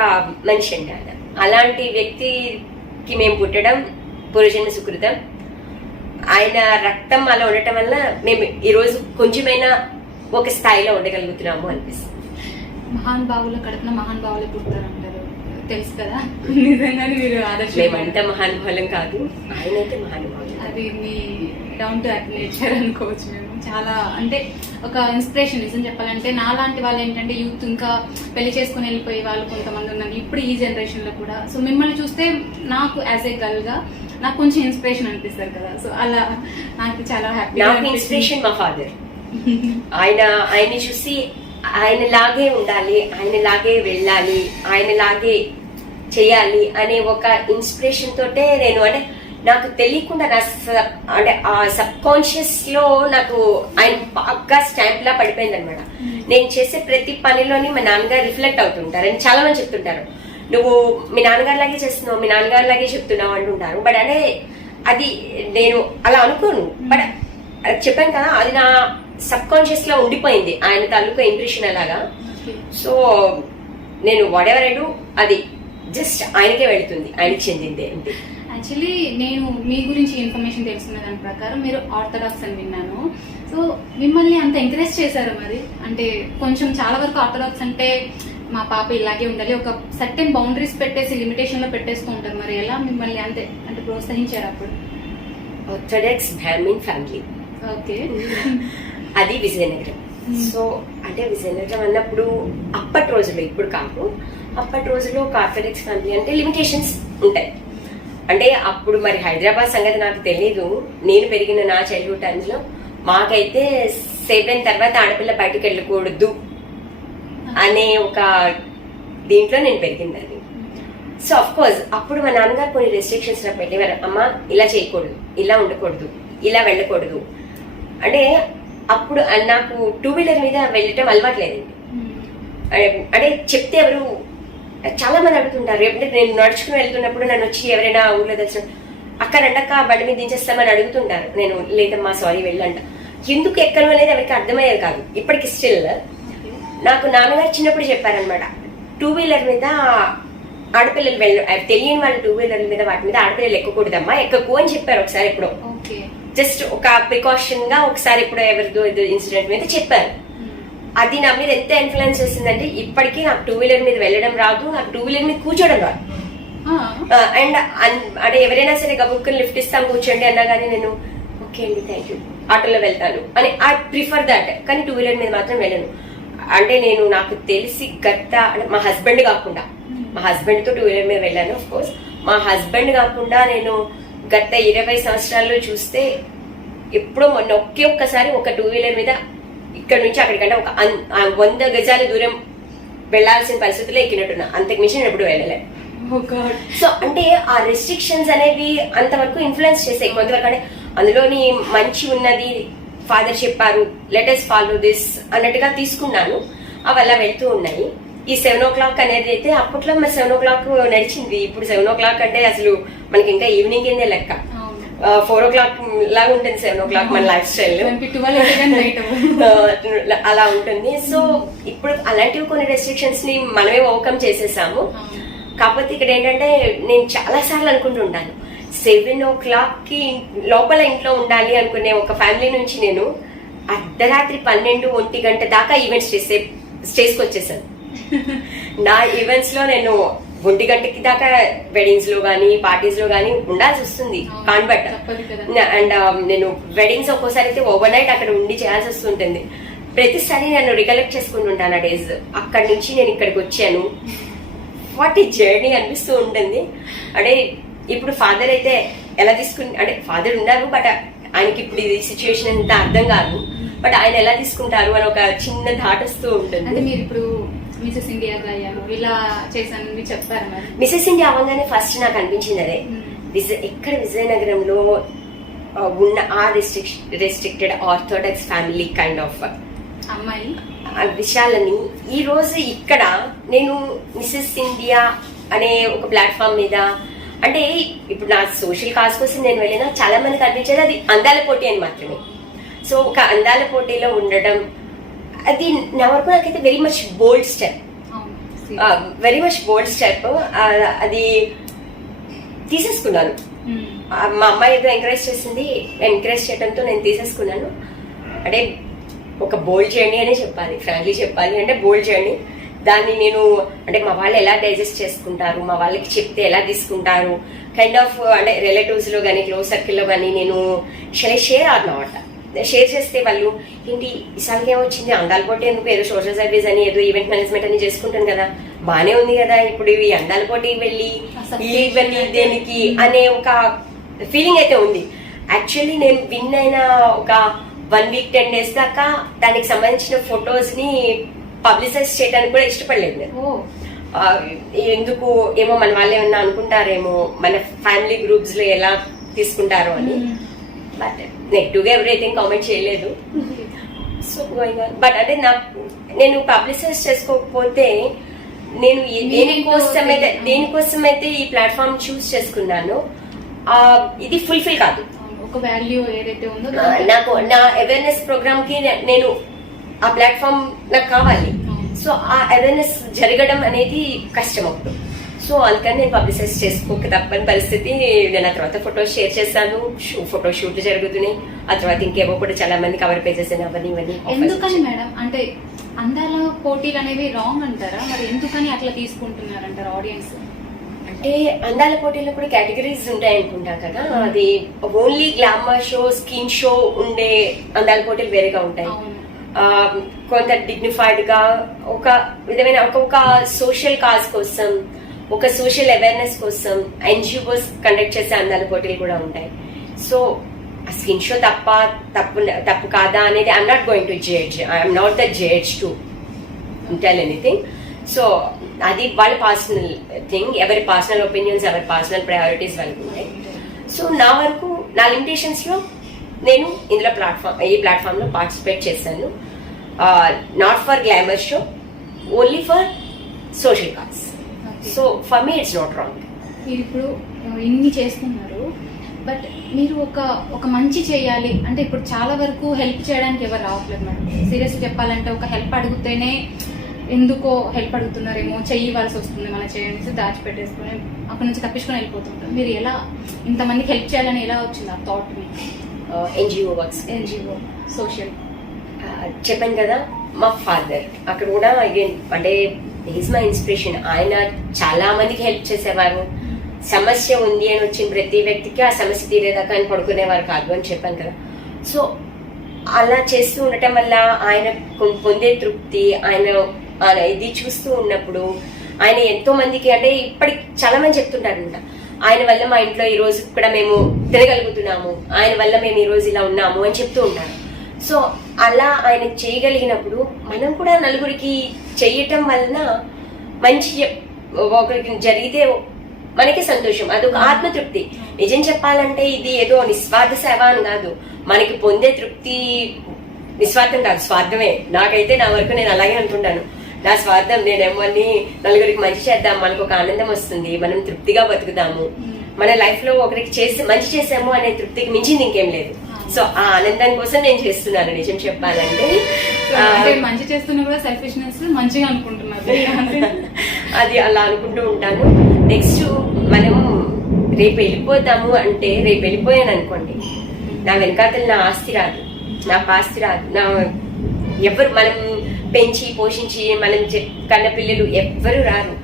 మనిషి అండి ఆయన. అలాంటి వ్యక్తికి మేము పుట్టడం పూర్వజన్మ సుకృతం. ఆయన రక్తం అలా ఉండటం వల్ల మేము ఈరోజు కొంచెమైనా ఒక స్థాయిలో ఉండగలుగుతున్నాము అనిపిస్తుంది. మహానుభావుల కడుపున మహానుభావులు పుడతారు అంటారు, తెలుసు కదా. నిజంగానే మీరు ఆదర్శం. మేమంతా మహానుభావులం కాదు, ఆయన అయితే మహానుభావులు. అది మీ డౌన్ టు అర్త్ నేచర్ అనుకోవచ్చు. మేము చాలా అంటే ఒక ఇన్స్పిరేషన్. నిజం చెప్పాలంటే నాలాంటి వాళ్ళు ఏంటంటే యూత్ ఇంకా పెళ్లి చేసుకుని వెళ్ళిపోయే వాళ్ళు కొంతమంది ఉన్నారు ఇప్పుడు ఈ జనరేషన్ లో కూడా. సో మిమ్మల్ని చూస్తే నాకు యాజ్ ఏ గర్ల్ గా నాకు కొంచెం ఇన్స్పిరేషన్ అనిపిస్తారు కదా. సో అలా నాకు చాలా హ్యాపీ. నాకు ఇన్స్పిరేషన్ మా ఫాదర్. ఆయన్ని చూసి ఆయనలాగే ఉండాలి, ఆయనలాగే వెళ్ళాలి, ఆయనలాగే చేయాలి అనే ఒక ఇన్స్పిరేషన్ తోటే నేను అంటే నాకు తెలియకుండా అంటే ఆ సబ్ కాన్షియస్ లో నాకు ఆయన బాగా స్టాంప్ లా పడిపోయింది అనమాట. నేను చేసే ప్రతి పనిలోని మా నాన్నగారు రిఫ్లెక్ట్ అవుతుంటారు అని చాలా మంది చెప్తుంటారు. నువ్వు మీ నాన్నగారు లాగే చేస్తున్నావు, మీ నాన్నగారు లాగే చెప్తున్నావు అంటుంటారు. బట్ అంటే అది నేను అలా అనుకోను. బట్ చెప్పాను కదా, అది నా సబ్ కాన్షియస్ లో ఉండిపోయింది ఆయన తాలూకా ఇంప్రెషన్ అలాగా. సో నేను వాట్ ఎవర్ ఐ డూ అది జస్ట్ ఆయనకే వెళుతుంది, ఆయనకి చెందింది అంతే. యాక్చువల్లీ నేను మీ గురించి ఇన్ఫర్మేషన్ తెలుసుకున్న దాని ప్రకారం మీరు ఆర్థడాక్స్ అని విన్నాను. సో మిమ్మల్ని అంత ఎంకరేజ్ చేశారు మరి? అంటే కొంచెం చాలా వరకు ఆర్థడాక్స్ అంటే మా పాప ఇలాగే ఉండాలి, ఒక సర్టెన్ బౌండరీస్ పెట్టేసి లిమిటేషన్ లో పెట్టేస్తూ ఉంటారు. మరి ఎలా మిమ్మల్ని అంతే అంటే ప్రోత్సహించారు అప్పుడు? Orthodox Brahmin family. ఓకే. అది విజయనగరం. సో అంటే విజయనగరం అన్నప్పుడు అప్పటి రోజుల్లో, ఇప్పుడు కాదు, అప్పటి రోజుల్లో ఒక ఆర్థడాక్స్ ఫ్యామిలీ అంటే లిమిటేషన్స్ ఉంటాయి. అంటే అప్పుడు మరి హైదరాబాద్ సంగతి నాకు తెలీదు. నేను పెరిగిన నా చైల్డ్హుడ్ టైమ్స్ లో మాకైతే 7 తర్వాత ఆడపిల్ల బయటకు వెళ్ళకూడదు అనే ఒక దీంట్లో నేను పెరిగిందని. సో అఫ్ కోర్స్ అప్పుడు మా నాన్నగారు కొన్ని రెస్ట్రిక్షన్స్ నాకు పెట్టేవారు. అమ్మ ఇలా చేయకూడదు, ఇలా ఉండకూడదు, ఇలా వెళ్ళకూడదు. అంటే అప్పుడు నాకు 2 వీలర్ మీద వెళ్ళటం అలవాట్లేదండి. అంటే చెప్తే ఎవరు చాలా మంది అడుగుతుంటారు. ఎప్పుడంటే నేను నడుచుకుని వెళ్తున్నప్పుడు నన్ను వచ్చి ఎవరైనా ఊర్లో తెలిసిన అక్క రెండక్క బండి మీద దించేస్తామని అడుగుతుంటారు. నేను లేదమ్మా సారీ వెళ్ళంట. ఎందుకు ఎక్కను అనేది ఎవరికి అర్థమయ్యేది కాదు. ఇప్పటికి స్టిల్ నాకు నాన్నగారు చిన్నప్పుడు చెప్పారనమాట, 2 వీలర్ మీద ఆడపిల్లలు తెలియని వాళ్ళు 2 వీలర్ మీద వాటి మీద ఆడపిల్లలు ఎక్కకూడదమ్మా, ఎక్కకు అని చెప్పారు ఒకసారి. ఎప్పుడో జస్ట్ ఒక ప్రికాషన్ గా ఒకసారి ఎప్పుడో ఎవరిదో ఇన్సిడెంట్ మీద చెప్పారు. అది నా మీద ఎంత ఇన్ఫ్లుయెన్స్ చేసిందంటే ఇప్పటికీ నాకు 2 వీలర్ మీద వెళ్ళడం రాదు, నాకు 2 వీలర్ మీద కూర్చోడం రాదు. అండ్ అంటే ఎవరైనా సరే గబుక్కుని లిఫ్ట్ ఇస్తాం కూర్చోండి అన్నా కానీ నేను ఓకే అండి థ్యాంక్ యూ ఆటోలో వెళ్తాను అని ఐ ప్రిఫర్ దట్. కానీ 2 వీలర్ మీద మాత్రం వెళ్ళను. అంటే నేను నాకు తెలిసి మా హస్బెండ్ కాకుండా, మా హస్బెండ్ తో 2 వీలర్ మీద వెళ్ళాను. ఆఫ్ కోర్స్ మా హస్బెండ్ కాకుండా నేను గత 20 సంవత్సరాల్లో చూస్తే ఎప్పుడో మొన్న ఒక్కసారి ఒక 2 వీలర్ మీద ఇక్కడ నుంచి అక్కడికంటే ఒక 100 గజాల దూరం వెళ్లాల్సిన పరిస్థితుల్లో ఎక్కినట్టున్నా. అంతకు మించి నేను ఎప్పుడు వెళ్ళలే. సో అంటే ఆ రెస్ట్రిక్షన్స్ అనేవి అంతవరకు ఇన్ఫ్లుయెన్స్ చేసాయి కొంతవరకు. అంటే అందులోని మంచి ఉన్నది ఫాదర్ చెప్పారు, లెట్ us ఫాలో దిస్ అన్నట్టుగా తీసుకున్నాను. అవి అలా వెళ్తూ ఉన్నాయి. ఈ 7 o'clock అనేది అయితే అప్పట్లో మరి 7 o'clock నడిచింది. ఇప్పుడు 7 o'clock అంటే అసలు మనకి ఇంకా ఈవినింగ్ కిందే లెక్క. 4 o'clock లాగా ఉంటుంది 7 o'clock మన లైఫ్ స్టైల్ అలా ఉంటుంది. సో ఇప్పుడు అలాంటివి కొన్ని రెస్ట్రిక్షన్స్ ని మనమే ఓవర్కమ్ చేసేసాము. కాకపోతే ఇక్కడ ఏంటంటే నేను చాలా సార్లు అనుకుంటుంటాను 7 o'clock కి లోపల ఇంట్లో ఉండాలి అనుకునే ఒక ఫ్యామిలీ నుంచి నేను అర్ధరాత్రి 12-1 గంట దాకా ఈవెంట్స్ స్టేజ్కి వచ్చేసాను. నా ఈవెంట్స్ లో నేను 1 గంటకి దాకా వెడ్డింగ్స్ లో గానీ పార్టీస్ లో గానీ ఉండాల్సి వస్తుంది కాన్బట్. అండ్ నేను వెడ్డింగ్స్ ఒక్కోసారి అయితే ఓవర్ నైట్ అక్కడ ఉండి చేయాల్సి వస్తుంటుంది. ప్రతిసారి నేను రికలెక్ట్ చేసుకుంటుంటాను ఆ డేస్. అక్కడి నుంచి నేను ఇక్కడికి వచ్చాను, వాట్ ఈ జర్నీ అనిపిస్తూ ఉంటుంది. అంటే ఇప్పుడు ఫాదర్ అయితే ఎలా అంటే ఫాదర్ ఉన్నారు, బట్ ఆయనకి ఇప్పుడు ఇది సిచ్యువేషన్ అంతా అర్థం కాదు. బట్ ఆయన ఎలా తీసుకుంటారు అని ఒక చిన్న థాట్ వస్తూ ఉంటుంది. అంటే మీరు ఇప్పుడు మిసెస్ ఇండియాగా అయ్యాను, ఇలా చేశాను మీరు చెప్పారు మరి. మిసెస్ ఇండియా అవ్వగానే ఫస్ట్ నాకు అనిపించింది అదే, ఇక్కడ విజయనగరంలో ఉన్న ఆ restricted orthodox family kind of అమ్మాయి విషయాలని ఈ రోజు ఇక్కడ నేను మిసెస్ ఇండియా అనే ఒక ప్లాట్ఫామ్ మీద, అంటే ఇప్పుడు నా సోషల్ కాజ్ కోసం నేను వెళ్ళినా చాలా మందికి అనిపించేది అది అందాల పోటీ అని మాత్రమే. సో ఒక అందాల పోటీలో ఉండడం అది నా వరకు నాకైతే వెరీ మచ్ బోల్డ్ స్టెప్, వెరీ మచ్ బోల్డ్ స్టెప్. అది తీసేసుకున్నాను. మా అమ్మాయి ఏదో ఎంకరేజ్ చేసింది, ఎంకరేజ్ చేయడంతో నేను తీసేసుకున్నాను. అంటే ఒక బోల్డ్ జర్నీ అనే చెప్పాలి, ఫ్రాంక్లీ చెప్పాలి అంటే బోల్డ్ జర్నీ. దాన్ని నేను అంటే మా వాళ్ళు ఎలా డైజెస్ట్ చేసుకుంటారు, మా వాళ్ళకి చెప్తే ఎలా తీసుకుంటారు కైండ్ ఆఫ్, అంటే రిలేటివ్స్ లో కానీ క్లోజ్ సర్కిల్లో కానీ నేను షేర్ అన్నమాట. షేర్ చేస్తే వాళ్ళు ఏంటి ఈసారికి ఏమొచ్చింది, అందాల పోటీ ఎందుకు, ఏదో సోషల్ సర్వీస్ అని ఏదో ఈవెంట్ మేనేజ్మెంట్ అని చేసుకుంటాను కదా, బానే ఉంది కదా, ఇప్పుడు ఇవి అందాల పోటీ వెళ్ళి ఇవన్నీ దేనికి అనే ఒక ఫీలింగ్ అయితే ఉంది. యాక్చువల్లీ నేను విన్ అయిన ఒక 1 week 10 days దాకా దానికి సంబంధించిన ఫొటోస్ ని పబ్లిసైజ్ చేయడానికి కూడా ఇష్టపడలేదు నేను. ఎందుకు ఏమో మన వాళ్ళు ఏమన్నా అనుకుంటారేమో, మన ఫ్యామిలీ గ్రూప్స్ లో ఎలా తీసుకుంటారో అని. బట్ నెగిటివ్ గా ఎవ్రీథింగ్ కామెంట్ చేయలేదు. So going on. బట్ అంటే నేను పబ్లిసైజ్ చేసుకోకపోతే నేను దేనికోసమైతే ఈ ప్లాట్ఫామ్ చూస్ చేసుకున్నాను ఇది ఫుల్ఫిల్ కాదు. ఒక వాల్యూ ఏదైతే ఉందో నాకు నా అవేర్నెస్ ప్రోగ్రామ్ కి నేను ఆ ప్లాట్ఫామ్ నాకు కావాలి. సో ఆ అవేర్నెస్ జరగడం అనేది కష్టం అప్పుడు. సో అందుకని నేను పబ్లిసైజ్ చేసుకోక తప్పని పరిస్థితి. నేను ఆ తర్వాత ఫొటోస్ షేర్ చేశాను, ఫోటో షూట్లు జరుగుతున్నాయి. ఆ తర్వాత ఇంకేమో కూడా చాలా మంది కవర్ పేజెస్ అవన్నీ ఇవన్నీ. ఎందుకని మేడం అంటే అందాల పోటీలు అనేవి రాంగ్ అంటారా, మరి ఎందుకని అట్లా తీసుకుంటున్నారంటారు ఆడియన్స్? అంటే అందాల పోటీలో కూడా కేటగిరీస్ ఉంటాయి అనుకుంటా కదా. అది only glamour show, skin show ఉండే అందాల పోటీలు వేరేగా ఉంటాయి. కొంత డిగ్నిఫైడ్ గా ఒక విధమైన ఒక సోషల్ కాజ్ కోసం, ఒక సోషల్ అవేర్నెస్ కోసం ఎన్జిఓస్ కండక్ట్ చేసే అందాల పోటీలు కూడా ఉంటాయి. సో స్కిన్ షో తప్పు కాదా అనేది I'm not going to judge, I'm not the judge to tell anything. So అది వాళ్ళ పర్సనల్ థింగ్, ఎవరి పర్సనల్ ఒపీనియన్స్, ఎవరి పర్సనల్ ప్రయారిటీస్ వాళ్ళకి ఉంటాయి. సో నా వరకు నా లిమిటేషన్స్ లో నేను ఇందులో ఈ ప్లాట్ఫామ్ లో పార్టిసిపేట్ చేశాను. Not for glamour show, only for social cause. So for me it's not wrong. మీరు ఇప్పుడు ఇన్ని చేస్తున్నారు, బట్ మీరు ఒక మంచి చేయాలి అంటే ఇప్పుడు చాలా వరకు హెల్ప్ చేయడానికి ఎవరు రావట్లేదు మేడం. సీరియస్ చెప్పాలంటే ఒక హెల్ప్ అడిగితేనే ఎందుకో హెల్ప్ అడుగుతున్నారేమో, చెయ్యవలసి వస్తుంది, మన చేయండి దాచిపెట్టేసుకుని అక్కడి నుంచి తప్పించుకొని వెళ్ళిపోతుంటారు. మీరు ఎలా ఇంతమందికి హెల్ప్ చేయాలని ఎలా వచ్చింది ఆ థాట్ మీకు? ఎన్జిఓ వర్క్స్, ఎన్జిఓ సోషల్ చెప్పాను కదా. మా ఫాదర్ అక్కడ కూడా అగైన్ అంటే ఈజ్ మై ఇన్స్పిరేషన్. ఆయన చాలా మందికి హెల్ప్ చేసేవారు. సమస్య ఉంది అని వచ్చిన ప్రతి వ్యక్తికి ఆ సమస్య తీరేదాకా ఆయన పడుకునేవారు కాదు అని చెప్పాను కదా. సో అలా చేస్తూ ఉండటం వల్ల ఆయన పొందే తృప్తి, ఆయన ఇది చూస్తూ ఉన్నప్పుడు ఆయన ఎంతో మందికి, అంటే ఇప్పటికి చాలా మంది చెప్తుంటారు అనమాట, ఆయన వల్ల మా ఇంట్లో ఈ రోజు కూడా మేము తినగలుగుతున్నాము, ఆయన వల్ల మేము ఈ రోజు ఇలా ఉన్నాము అని చెప్తూ ఉంటారు. సో అలా ఆయన చేయగలిగినప్పుడు మనం కూడా నలుగురికి చేయటం వలన మంచి ఒకరికి జరిగితే మనకి సంతోషం, అదొక ఆత్మతృప్తి. నిజం చెప్పాలంటే ఇది ఏదో నిస్వార్థ సేవ అని కాదు, మనకి పొందే తృప్తి నిస్వార్థం కాదు, స్వార్థమే. నాకైతే నా వరకు నేను అలాగే అనుకుంటాను. నా స్వార్థం నేనేమని నలుగురికి మంచి చేద్దాం, మనకు ఒక ఆనందం వస్తుంది, మనం తృప్తిగా బతుకుతాము, మన లైఫ్ లో ఒకరికి మంచి చేసాము అనే తృప్తికి మించింది ఇంకేం లేదు. సో ఆ ఆనందం కోసం నేను చేస్తున్నాను నిజం చెప్పాలంటే. మంచి చేస్తున్నా కూడా సెల్ఫిష్నెస్ మంచిగా అనుకుంటున్నారు, అది అలా అనుకుంటూ ఉంటాను. నెక్స్ట్ మనం రేపు వెళ్ళిపోతాము అంటే, రేపు వెళ్ళిపోయాను అనుకోండి, నా వెనకాతలు నా ఆస్తి రాదు, నాకు ఆస్తి రాదు, నా ఎవరు మనం పెంచి పోషించి మనం కన్న పిల్లలు ఎవ్వరు రారు.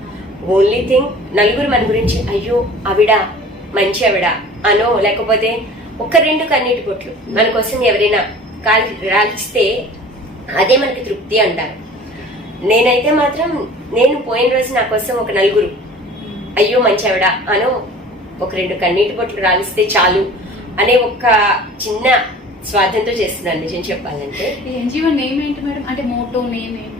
ఓన్లీ థింగ్ నలుగురు మన గురించి అయ్యో ఆవిడ మంచి ఆవిడ అనో, లేకపోతే 1-2 కన్నీటి బొట్లు మన కోసం ఎవరైనా రాల్చితే అదే మనకి తృప్తి అంటారు. నేనైతే మాత్రం నేను పోయిన రోజు నా కోసం ఒక నలుగురు అయ్యో మంచి ఆవిడ అనో 1-2 కన్నీటి బొట్లు రాలిస్తే చాలు అనే ఒక చిన్న స్వార్థంతో చేస్తున్నాను నిజం చెప్పాలంటే. ఎన్జిఓ నేమ్ ఏంటి మేడం, అంటే మోటో నేమ్ ఏంటి?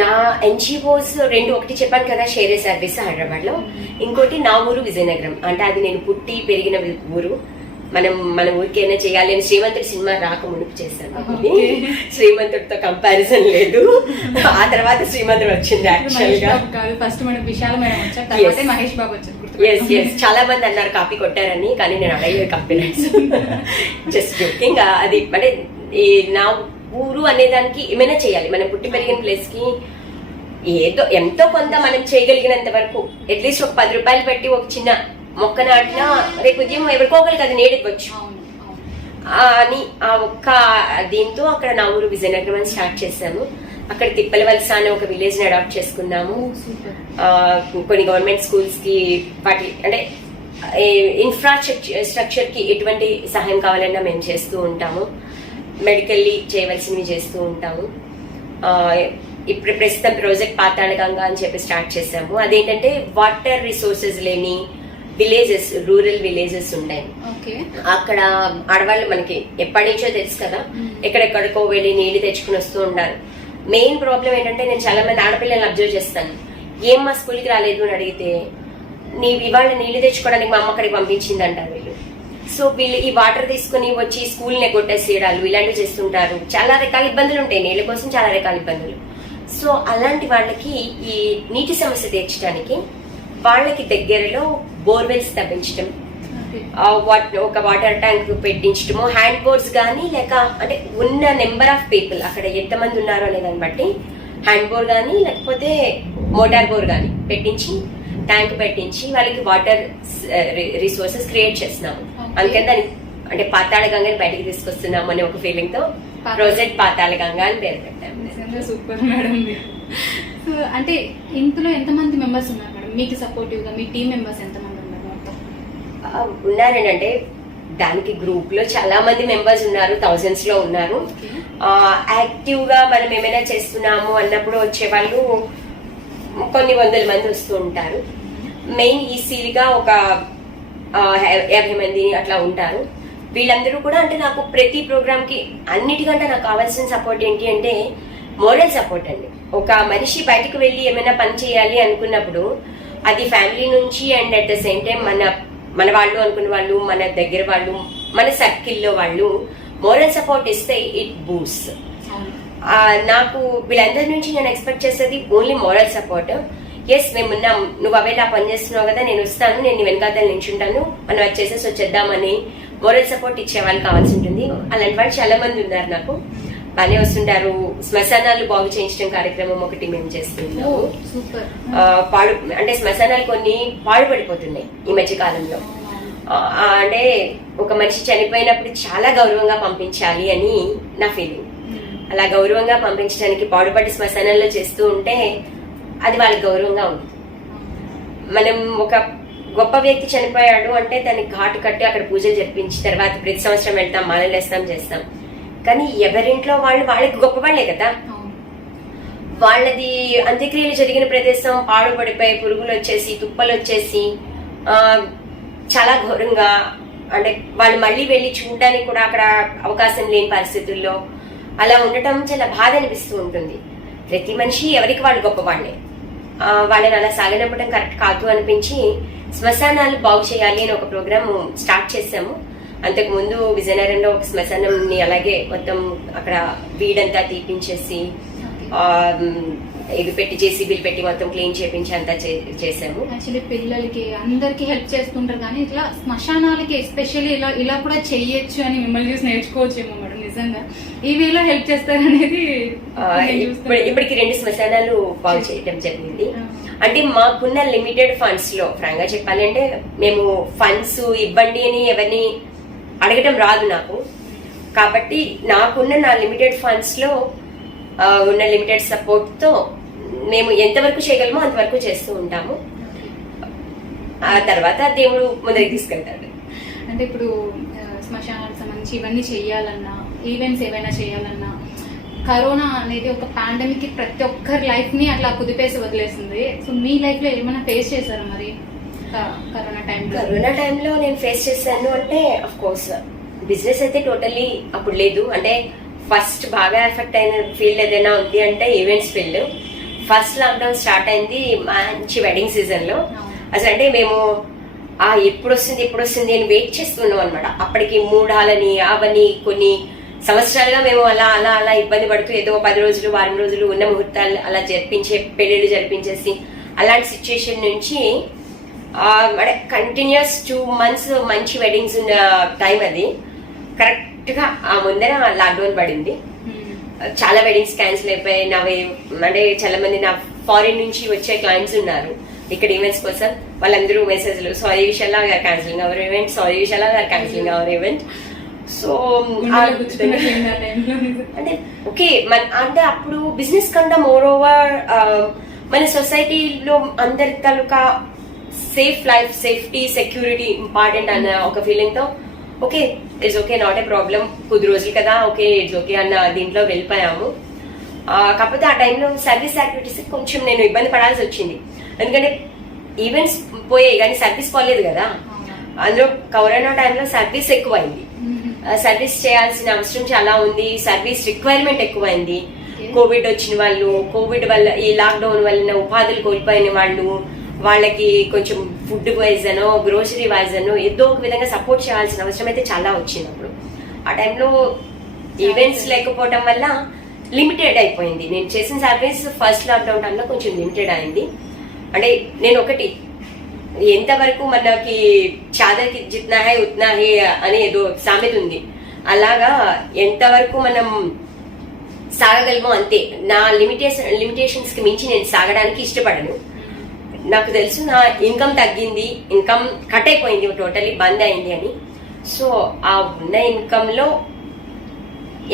నా ఎన్జిఓస్ రెండు, ఒకటి చెప్పాను కదా షేరే సర్వీస్ హైదరాబాద్ లో, ఇంకోటి నా ఊరు విజయనగరం. అంటే అది నేను పుట్టి పెరిగిన ఊరు. మన ఊరికి ఏమైనా చేయాలి అని శ్రీమంతుడి సినిమా రాక మునుపు చేశాను. శ్రీమంతుడితో కంపారిజన్ లేదు. ఆ తర్వాత శ్రీమంతుడు వచ్చింది యాక్చువల్ గా. ఫస్ట్ మనం విశాల మేడం వచ్చారు, తర్వాత మహేష్ బాబు వచ్చారు. ఎస్ చాలా మంది అన్నారు కాపీ కొట్టారని, కానీ నేను అడగలేదు కాపీ రైట్స్. Just joking. అది అంటే నా ఊరు అనేదానికి ఏమైనా చేయాలి. మనం పుట్టి పెరిగిన ప్లేస్ కి ఏదో ఎంతో కొంత మనం చేయగలిగినంత వరకు, అట్లీస్ట్ ఒక 10 రూపాయలు పెట్టి ఒక చిన్న మొక్క నాటినా రేపు ఉదయం ఎవరికోగలికి అది నేడిపోవచ్చు అని ఆ ఒక్క దీంతో అక్కడ నా ఊరు విజయనగరం అని స్టార్ట్ చేశాము. అక్కడ తిప్పలవలస అనే ఒక విలేజ్ ని అడాప్ట్ చేసుకున్నాము. కొన్ని గవర్నమెంట్ స్కూల్స్ కి వాటి అంటే ఇన్ఫ్రాస్ట్రక్చర్ కి ఎటువంటి సహాయం కావాలన్నా మేము చేస్తూ ఉంటాము. మెడికల్లీ చేయవలసినవి చేస్తూ ఉంటాము. ఇప్పుడు ప్రస్తుతం ప్రాజెక్ట్ పాతాళ గంగా అని చెప్పి స్టార్ట్ చేసాము. అదేంటంటే వాటర్ రిసోర్సెస్ లేని విలేజెస్, రూరల్ విలేజెస్ ఉన్నాయి. అక్కడ ఆడవాళ్ళు మనకి ఎప్పటి నుంచో తెలుసు కదా, ఎక్కడెక్కడికో వెళ్ళి నీళ్లు తెచ్చుకుని వస్తూ ఉంటారు. మెయిన్ ప్రాబ్లం ఏంటంటే నేను చాలా మంది ఆడపిల్లల్ని అబ్జర్వ్ చేస్తాను. ఏం మా స్కూల్కి రాలేదు అని అడిగితే, ఇవాళ నీళ్లు తెచ్చుకోవడానికి మా అమ్మ అక్కడికి పంపించింది అంటారు వీళ్ళు. సో వీళ్ళు ఈ వాటర్ తీసుకుని వచ్చి స్కూల్ని ఎగ్గొట్టేసేయడాలు ఇలాంటివి చేస్తుంటారు. చాలా రకాల ఇబ్బందులు ఉంటాయి నీళ్ళ కోసం, చాలా రకాల ఇబ్బందులు. సో అలాంటి వాళ్ళకి ఈ నీటి సమస్య తీర్చడానికి వాళ్ళకి దగ్గరలో బోర్వెల్స్ తవ్వించడం, ఒక వాటర్ ట్యాంక్ పెట్టించడము, హ్యాండ్ బోర్డ్స్ కానీ, లేక అంటే ఉన్న నెంబర్ ఆఫ్ పీపుల్ అక్కడ ఎంతమంది ఉన్నారు అనే దాన్ని బట్టి హ్యాండ్ బోర్ కానీ లేకపోతే మోటార్ బోర్ కానీ పెట్టించి ట్యాంక్ పెట్టించి వాళ్ళకి వాటర్ రిసోర్సెస్ క్రియేట్ చేస్తున్నాము. అందుకని దాన్ని అంటే పాతాళ గంగని బయటికి తీసుకొస్తున్నాము అనే ఒక ఫీలింగ్ తో ప్రాజెక్ట్ పాతాళ గంగా అని పేరు పెట్టాము. Super madam. సో అంటే ఇందులో ఎంతమంది మెంబర్స్ ఉన్నారు మేడం మీకు సపోర్టివ్ గా? మీ టీమ్ మెంబర్స్ ఎంతమంది ఉన్నారు? ఉన్నారండి. అంటే దానికి గ్రూప్ లో చాలా మంది మెంబర్స్ ఉన్నారు, థౌజండ్స్ లో ఉన్నారు. యాక్టివ్ గా మనం ఏమైనా చేస్తున్నాము అన్నప్పుడు వచ్చే వాళ్ళు కొన్ని వందల మంది వస్తూ ఉంటారు. మెయిన్ ఈసీగా ఒక 50 మంది అట్లా ఉంటారు. వీళ్ళందరూ కూడా అంటే నాకు ప్రతి ప్రోగ్రామ్ కి అన్నిటికంటే నాకు కావాల్సిన సపోర్ట్ ఏంటి అంటే మోరల్ సపోర్ట్ అండి. ఒక మనిషి బయటకు వెళ్ళి ఏమైనా పని చేయాలి అనుకున్నప్పుడు అది ఫ్యామిలీ నుంచి and at the same time మన వాళ్ళు అనుకున్న వాళ్ళు, మన దగ్గర వాళ్ళు, మన సర్కిల్లో వాళ్ళు మోరల్ సపోర్ట్ ఇస్తే ఇట్ బూస్ట్. నాకు వీళ్ళందరి నుంచి నేను ఎక్స్పెక్ట్ చేసేది ఓన్లీ మోరల్ సపోర్ట్. ఎస్ మేమున్నాం, నువ్వు అవేలా పని చేస్తున్నావు కదా, నేను వస్తాను, నేను వెనకాతలు నించుంటాను, మనం వచ్చేసేసి వచ్చేద్దామని మోరల్ సపోర్ట్ ఇచ్చే వాళ్ళు కావాల్సి ఉంటుంది. అలాంటి వాళ్ళు చాలా మంది ఉన్నారు నాకు. బాగానే వస్తుంటారు. శ్మశానాలు బాగు చేయించడం కార్యక్రమం ఒకటి మేము చేస్తున్నాము. అంటే శ్మశానాలు కొన్ని పాడుపడిపోతున్నాయి ఈ మధ్య కాలంలో. అంటే ఒక మనిషి చనిపోయినప్పుడు చాలా గౌరవంగా పంపించాలి అని నా ఫీలింగ్. అలా గౌరవంగా పంపించడానికి పాడుపడి శ్మశానంలో చేస్తూ ఉంటే అది వాళ్ళకి గౌరవంగా ఉంది. మనం ఒక గొప్ప వ్యక్తి చనిపోయాడు అంటే దానికి ఘాటు కట్టి అక్కడ పూజలు జరిపించి తర్వాత ప్రతి సంవత్సరం వెళ్తాం, మాలలు వేస్తాం, చేస్తాం. కానీ ఎవరింట్లో వాళ్ళకి గొప్ప వాళ్లే కదా. వాళ్ళది అంత్యక్రియలు జరిగిన ప్రదేశం పాడుపడిపోయి పురుగులు వచ్చేసి తుప్పలు వచ్చేసి చాలా ఘోరంగా, అంటే వాళ్ళు మళ్ళీ వెళ్ళి చూడడానికి కూడా అక్కడ అవకాశం లేని పరిస్థితుల్లో అలా ఉండటం చాలా బాధ అనిపిస్తూ ఉంటుంది. ప్రతి మనిషి ఎవరికి వాళ్ళు గొప్ప వాళ్ళే. వాళ్ళని అలా సాగనంపడం కరెక్ట్ కాదు అనిపించి శ్మశానాలు బాగు చేయాలి అని ఒక ప్రోగ్రామ్ స్టార్ట్ చేసాము. అంతకు ముందు విజయనగరంలో ఒక శ్మశానంని అలాగే మొత్తం అక్కడ వీడంతా తీపించేసి ఇవి పెట్టి జేసీబీలు పెట్టి మొత్తం క్లీన్ చేపించి అంతా చేసాము. యాక్చువల్లీ పిల్లలకి అందరికి హెల్ప్ చేస్తుంటారు, కానీ ఇట్లా శ్మశానాలకి ఎస్పెషల్లీ ఇలా కూడా చెయ్యొచ్చు అని మిమ్మల్ని చూసి నేర్చుకోవచ్చేమో మేడం. నిజంగా ఈ వేలో హెల్ప్ చేస్తారనేది ఇప్పటికి 2 శ్మశానాలు బాగు చేయడం జరిగింది. అంటే మాకున్న లిమిటెడ్ ఫండ్స్ లో ఫ్రాంక్ గా చెప్పాలంటే మేము ఫండ్స్ ఇవ్వండి అని ఎవరిని అడగటం రాదు నాకు. కాబట్టి నా లిమిటెడ్ ఫండ్స్ లో ఉన్న లిమిటెడ్ సపోర్ట్ తో మేము ఎంతవరకు చేయగలమో అంతవరకు చేస్తూ ఉంటాము. ఆ తర్వాత దేవుడు ముందరికి తీసుకెళ్తాడు. అంటే ఇప్పుడు శ్మశానాలకు సంబంధించి ఇవన్నీ చెయ్యాలన్నా, ఈవెంట్స్ ఏవైనా చేయాలన్నా, కరోనా అనేది ఒక పాండమిక్ ప్రతి ఒక్కరి లైఫ్ ని అట్లా కుదిపేసి వదిలేసింది. సో మీ లైఫ్ లో ఏమైనా ఫేస్ చేశారా మరి కరోనా టైంలో? నేను ఫేస్ చేశాను అంటే అఫ్ కోర్స్ బిజినెస్ అయితే టోటల్లీ అప్పుడు లేదు. అంటే ఫస్ట్ బాగా ఎఫెక్ట్ అయిన ఫీల్డ్ ఏదైనా ఉంది అంటే events field. First lockdown start అయింది మంచి వెడ్డింగ్ సీజన్ లో. అసలు అంటే మేము ఎప్పుడు వస్తుంది అని వెయిట్ చేస్తున్నాం అనమాట. అప్పటికి మూడాలని అవని కొన్ని సంవత్సరాలుగా మేము అలా ఇబ్బంది పడుతూ ఏదో 10 రోజులు వారం రోజులు ఉన్న ముహూర్తాలు అలా పెళ్లిళ్ళు జరిపించేసి అలాంటి సిచ్యుయేషన్ నుంచి కంటిన్యూస్ 2 months మంచి వెడ్డింగ్స్ ఉన్న టైం అది. కరెక్ట్ గా ఆ ముందర లాక్డౌన్ పడింది. చాలా వెడ్డింగ్స్ క్యాన్సిల్ అయిపోయి అంటే చాలా మంది నా ఫారిన్ నుంచి వచ్చే క్లయింట్స్ ఉన్నారు ఇక్కడ ఈవెంట్స్ కోసం. వాళ్ళందరూ మెసేజ్లు, సారీ విషయాలా we're cancelling our event, sorry విషయాలా we're cancelling our event. So అంటే ఓకే అంటే అప్పుడు బిజినెస్ కన్నా మోర్ ఓవర్ మన సొసైటీలో అందరి తాలూకా safe life, safety, security important అన్న ఒక ఫీలింగ్ తో okay it's okay, not a problem, కొద్ది రోజులు కదా, ఓకే ఇట్స్ ఓకే అన్న దీంట్లో వెళ్ళిపోయాము. కాకపోతే ఆ టైంలో సర్వీస్ యాక్టివిటీస్ కొంచెం నేను ఇబ్బంది పడాల్సి వచ్చింది. ఎందుకంటే ఈవెంట్స్ పోయాయి కానీ సర్వీస్ పోలేదు కదా. అందులో కరోనా టైంలో సర్వీస్ ఎక్కువైంది. సర్వీస్ చేయాల్సిన అవసరం చాలా ఉంది, సర్వీస్ రిక్వైర్మెంట్ ఎక్కువైంది. కోవిడ్ వచ్చిన వాళ్ళు, కోవిడ్ వల్ల ఈ లాక్డౌన్ వల్ల ఉపాధులు కోల్పోయిన వాళ్ళు, వాళ్ళకి కొంచెం ఫుడ్ వైజ్ అనో గ్రోసరీ వైజ్ అనో ఏదో ఒక విధంగా సపోర్ట్ చేయాల్సిన అవసరం అయితే చాలా వచ్చినప్పుడు ఆ టైంలో ఈవెంట్స్ లేకపోవడం వల్ల లిమిటెడ్ అయిపోయింది. నేను చేసిన సర్వీస్ ఫస్ట్ లాక్డౌన్ టైంలో కొంచెం లిమిటెడ్ అయింది. అంటే నేను ఒకటి ఎంతవరకు మనకి చాదర్కి జిత్నా హై ఉత్నా హై అని ఏదో సామెత ఉంది, అలాగా ఎంతవరకు మనం సాగగలమో అంతే. నా లిమిటేషన్స్ కి మించి నేను సాగడానికి ఇష్టపడను. నాకు తెలుసు నా ఇన్కమ్ తగ్గింది, ఇన్కమ్ కట్ అయిపోయింది, టోటలీ బంద్ అయింది అని. సో ఆ ఉన్న ఇన్కమ్ లో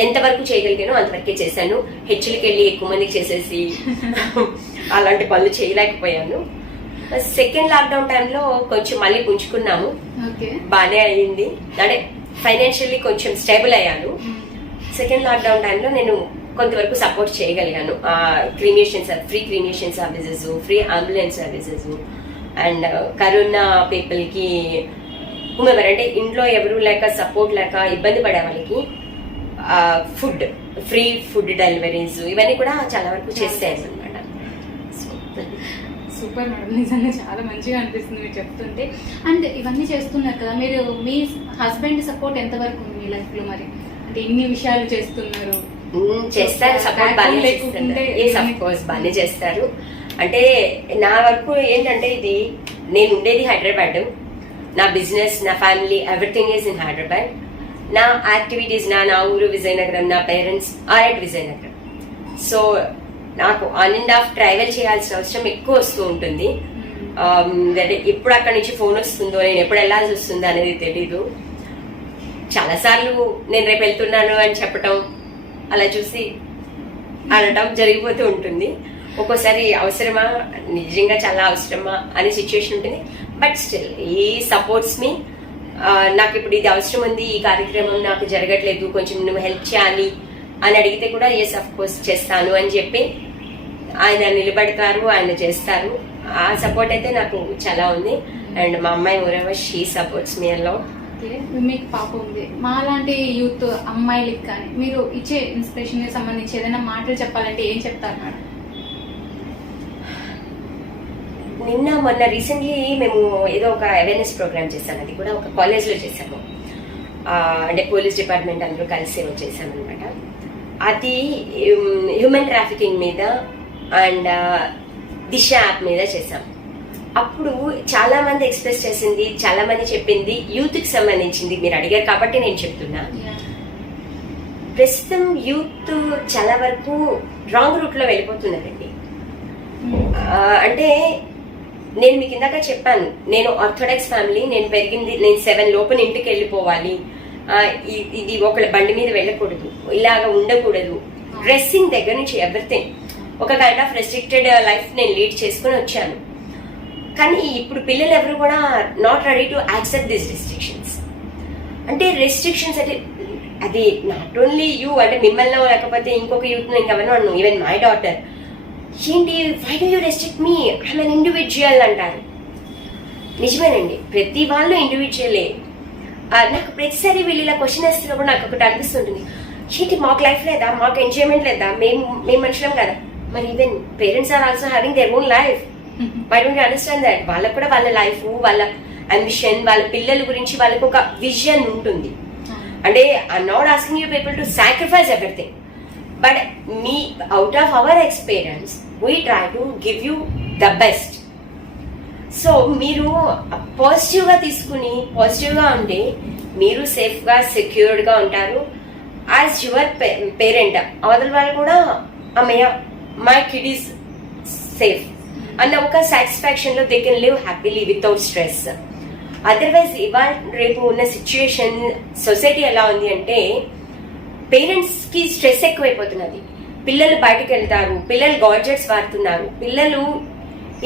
ఎంతవరకు చేయగలిగానో అంతవరకే చేశాను. హెచ్చులకి వెళ్ళి ఎక్కువ మందికి చేసేసి అలాంటి పనులు చేయలేకపోయాను. సెకండ్ లాక్డౌన్ టైంలో కొంచెం మళ్ళీ పుంజుకున్నాము, బానే అయ్యింది. అంటే ఫైనాన్షియల్లీ కొంచెం స్టేబుల్ అయ్యాను. సెకండ్ లాక్డౌన్ టైంలో నేను కొంతవరకు సపోర్ట్ చేయగలిగాను. Free cremation services, free ambulance services and corona people కి హుమెవర్ అంటే ఇంట్లో ఎవరు లేక సపోర్ట్ లేక ఇబ్బంది పడే వాళ్ళకి ఫ్రీ ఫుడ్ డెలివరీస్ ఇవన్నీ కూడా చాలా వరకు చేసాను అనమాట. సూపర్ మేడం, నిజంగా చాలా మంచిగా అనిపిస్తుంది మీరు చెప్తుంటే. అండ్ ఇవన్నీ చేస్తున్నారు కదా మీరు, మీ హస్బెండ్ సపోర్ట్ ఎంతవరకు ఉంది మీ లైఫ్ లో? మరి అంటే ఇన్ని విషయాలు చేస్తున్నారు, చేస్తారు, సపోర్ట్ బాగానే చేస్తారు. అంటే నా వరకు ఏంటంటే ఇది నేను ఉండేది హైదరాబాద్, నా బిజినెస్, నా family, everything is in Hyderabad. నా యాక్టివిటీస్ నా ఊరు విజయనగరం, నా parents are at Vizianagaram. So నాకు ఆన్ అండ్ ఆఫ్ ట్రావెల్ చేయాల్సిన అవసరం ఎక్కువ వస్తూ ఉంటుంది. ఎప్పుడు అక్కడి నుంచి ఫోన్ వస్తుందో, నేను ఎప్పుడు వెళ్ళాల్సి వస్తుందో అనేది తెలీదు. చాలాసార్లు నేను రేపు వెళ్తున్నాను అని చెప్పటం, అలా చూసి అనటం జరిగిపోతూ ఉంటుంది. ఒక్కోసారి అవసరమా, నిజంగా చాలా అవసరమా అనే సిచ్యువేషన్ ఉంటుంది. బట్ స్టిల్ ఈ సపోర్ట్స్ మీ. నాకు ఇప్పుడు ఇది అవసరం ఉంది, ఈ కార్యక్రమం నాకు జరగట్లేదు, కొంచెం నువ్వు హెల్ప్ చేయాలి అని అడిగితే కూడా ఎస్ అఫ్ కోర్స్ చేస్తాను అని చెప్పి ఆయన నిలబడతారు, ఆయన చేస్తారు. ఆ సపోర్ట్ అయితే నాకు చాలా ఉంది. అండ్ మా అమ్మాయి ఊరేవర్ షీ సపోర్ట్స్ మీ అలో. మీకు పాప ఉంది, మా లాంటి యూత్ అమ్మాయిలకి కానీ మీరు ఇచ్చే ఇన్స్పిరేషన్ కి సంబంధించి ఏదైనా మాటలు చెప్పాలంటే ఏం చెప్తారు మేడం? మొన్న రీసెంట్లీ మేము ఏదో ఒక అవేర్నెస్ ప్రోగ్రామ్ చేశాను, అది కూడా ఒక కాలేజ్ లో చేశాము. అంటే పోలీస్ డిపార్ట్మెంట్ అందరూ కలిసి చేశాము అనమాట. అది హ్యూమన్ ట్రాఫికింగ్ మీద అండ్ దిశ యాప్ మీద చేశాం. అప్పుడు చాలా మంది ఎక్స్ప్రెస్ చేసింది, చాలా మంది చెప్పింది యూత్ కి సంబంధించింది. మీరు అడిగారు కాబట్టి నేను చెప్తున్నా. ప్రస్తుతం యూత్ చాలా వరకు రాంగ్ రూట్ లో వెళ్ళిపోతున్నారండి. అంటే నేను మీకు ఇందాక చెప్పాను, నేను ఆర్థోడాక్స్ ఫ్యామిలీ, నేను పెరిగింది, నేను 7 లోపల ఇంటికి వెళ్ళిపోవాలి, ఇది ఒకళ్ళ బండి మీద వెళ్ళకూడదు, ఇలాగ ఉండకూడదు, డ్రెస్సింగ్ దగ్గర నుంచి ఎవ్రీథింగ్ ఒక కైండ్ ఆఫ్ రెస్ట్రిక్టెడ్ లైఫ్ నేను లీడ్ చేసుకుని వచ్చాను. కానీ ఇప్పుడు పిల్లలు ఎవరు కూడా not ready to accept this restrictions. అంటే రెస్ట్రిక్షన్స్ అంటే అది నాట్ ఓన్లీ యూ, అంటే మిమ్మల్ని లేకపోతే ఇంకొక యూత్ ఇంకెవరినో అన్ను, ఈవెన్ మై డాటర్, ఏంటి why do you restrict me, I'm an individual అంటారు. నిజమేనండి, ప్రతి వాళ్ళు ఇండివిజువలే. నాకు ప్రతిసారి వీళ్ళు ఇలా క్వశ్చన్ వేస్తున్నప్పుడు నాకు ఒకటి అనిపిస్తుంటుంది, ఏంటి మాకు లైఫ్ లేదా, మాకు ఎంజాయ్మెంట్ లేదా, మేము మనుషులం కదా. మరి even parents are also having their own life. Why don't you understand that? వాళ్ళకు కూడా వాళ్ళ లైఫ్, వాళ్ళ అంబిషన్, వాళ్ళ పిల్లల గురించి వాళ్ళకు ఒక విజన్ ఉంటుంది. అంటే I'm not asking you people to sacrifice everything, but me out of our experience we try to give you the best. So మీరు పాజిటివ్గా తీసుకుని పాజిటివ్గా ఉంటే మీరు సేఫ్గా సెక్యూర్డ్గా ఉంటారు. యాజ్ యువర్ పేరెంట్ అవతల వాళ్ళు కూడా అమ్మయ్య మై కిడ్ ఈస్ సేఫ్ అన్న ఒక సాటిస్ఫాక్షన్లో they can live happily without stress. Otherwise ఇవాళ రేపు ఉన్న సిచ్యుయేషన్ సొసైటీ ఎలా ఉంది అంటే పేరెంట్స్కి స్ట్రెస్ ఎక్కువైపోతున్నది. పిల్లలు బయటకు వెళ్తారు, పిల్లలు గాడ్జెట్స్ వాడుతున్నారు, పిల్లలు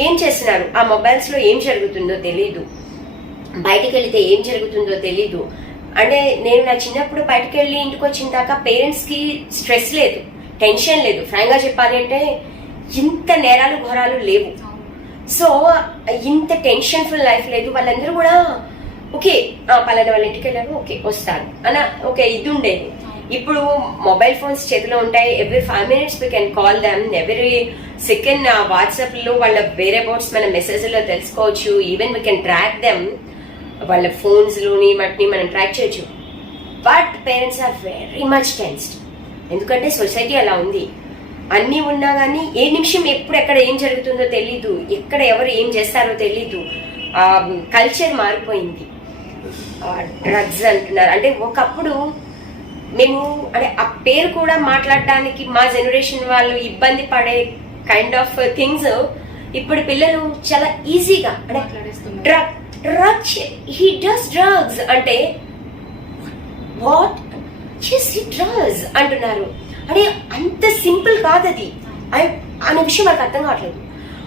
ఏం చేస్తున్నారు, ఆ మొబైల్స్లో ఏం జరుగుతుందో తెలీదు, బయటకు వెళితే ఏం జరుగుతుందో తెలీదు. అంటే నేను నా చిన్నప్పుడు బయటకు వెళ్ళి ఇంటికి వచ్చిన దాకా పేరెంట్స్కి స్ట్రెస్ లేదు, టెన్షన్ లేదు. ఫ్రాంక్గా చెప్పాలి అంటే ఇంత నేరాలు ఘోరాలు లేవు. సో ఇంత టెన్షన్ఫుల్ లైఫ్ లేదు. వాళ్ళందరూ కూడా ఓకే పలానా వాళ్ళ ఇంటికి వెళ్ళారు, ఓకే వస్తారు అన్న ఓకే ఇది ఉండేది. ఇప్పుడు మొబైల్ ఫోన్స్ చేతిలో ఉంటాయి. Every 5 minutes we can call them. Every second వాట్సాప్లో వాళ్ళ వేరే అబౌట్స్ మన మెసేజ్లో తెలుసుకోవచ్చు. Even we can track them. వాళ్ళ ఫోన్స్లోని వాటిని మనం ట్రాక్ చేయొచ్చు. But parents are very much tensed. ఎందుకంటే సొసైటీ అలా ఉంది. అన్నీ ఉన్నా కానీ ఏ నిమిషం ఎప్పుడు ఎక్కడ ఏం జరుగుతుందో తెలీదు, ఎక్కడ ఎవరు ఏం చేస్తారో తెలీదు. కల్చర్ మారిపోయింది. డ్రగ్స్ అంటున్నారు. అంటే ఒకప్పుడు మేము అంటే ఆ పేరు కూడా మాట్లాడడానికి మా జనరేషన్ వాళ్ళు ఇబ్బంది పడే కైండ్ ఆఫ్ థింగ్స్ ఇప్పుడు పిల్లలు చాలా ఈజీగా అంటే డ్రగ్స్ హీ డస్ డ్రగ్స్ అంటే వాట్ జస్ట్ హీ డస్ అంటున్నారు. అంటే అంత సింపుల్ కాదు అది అనే విషయం వాళ్ళకి అర్థం కావట్లేదు.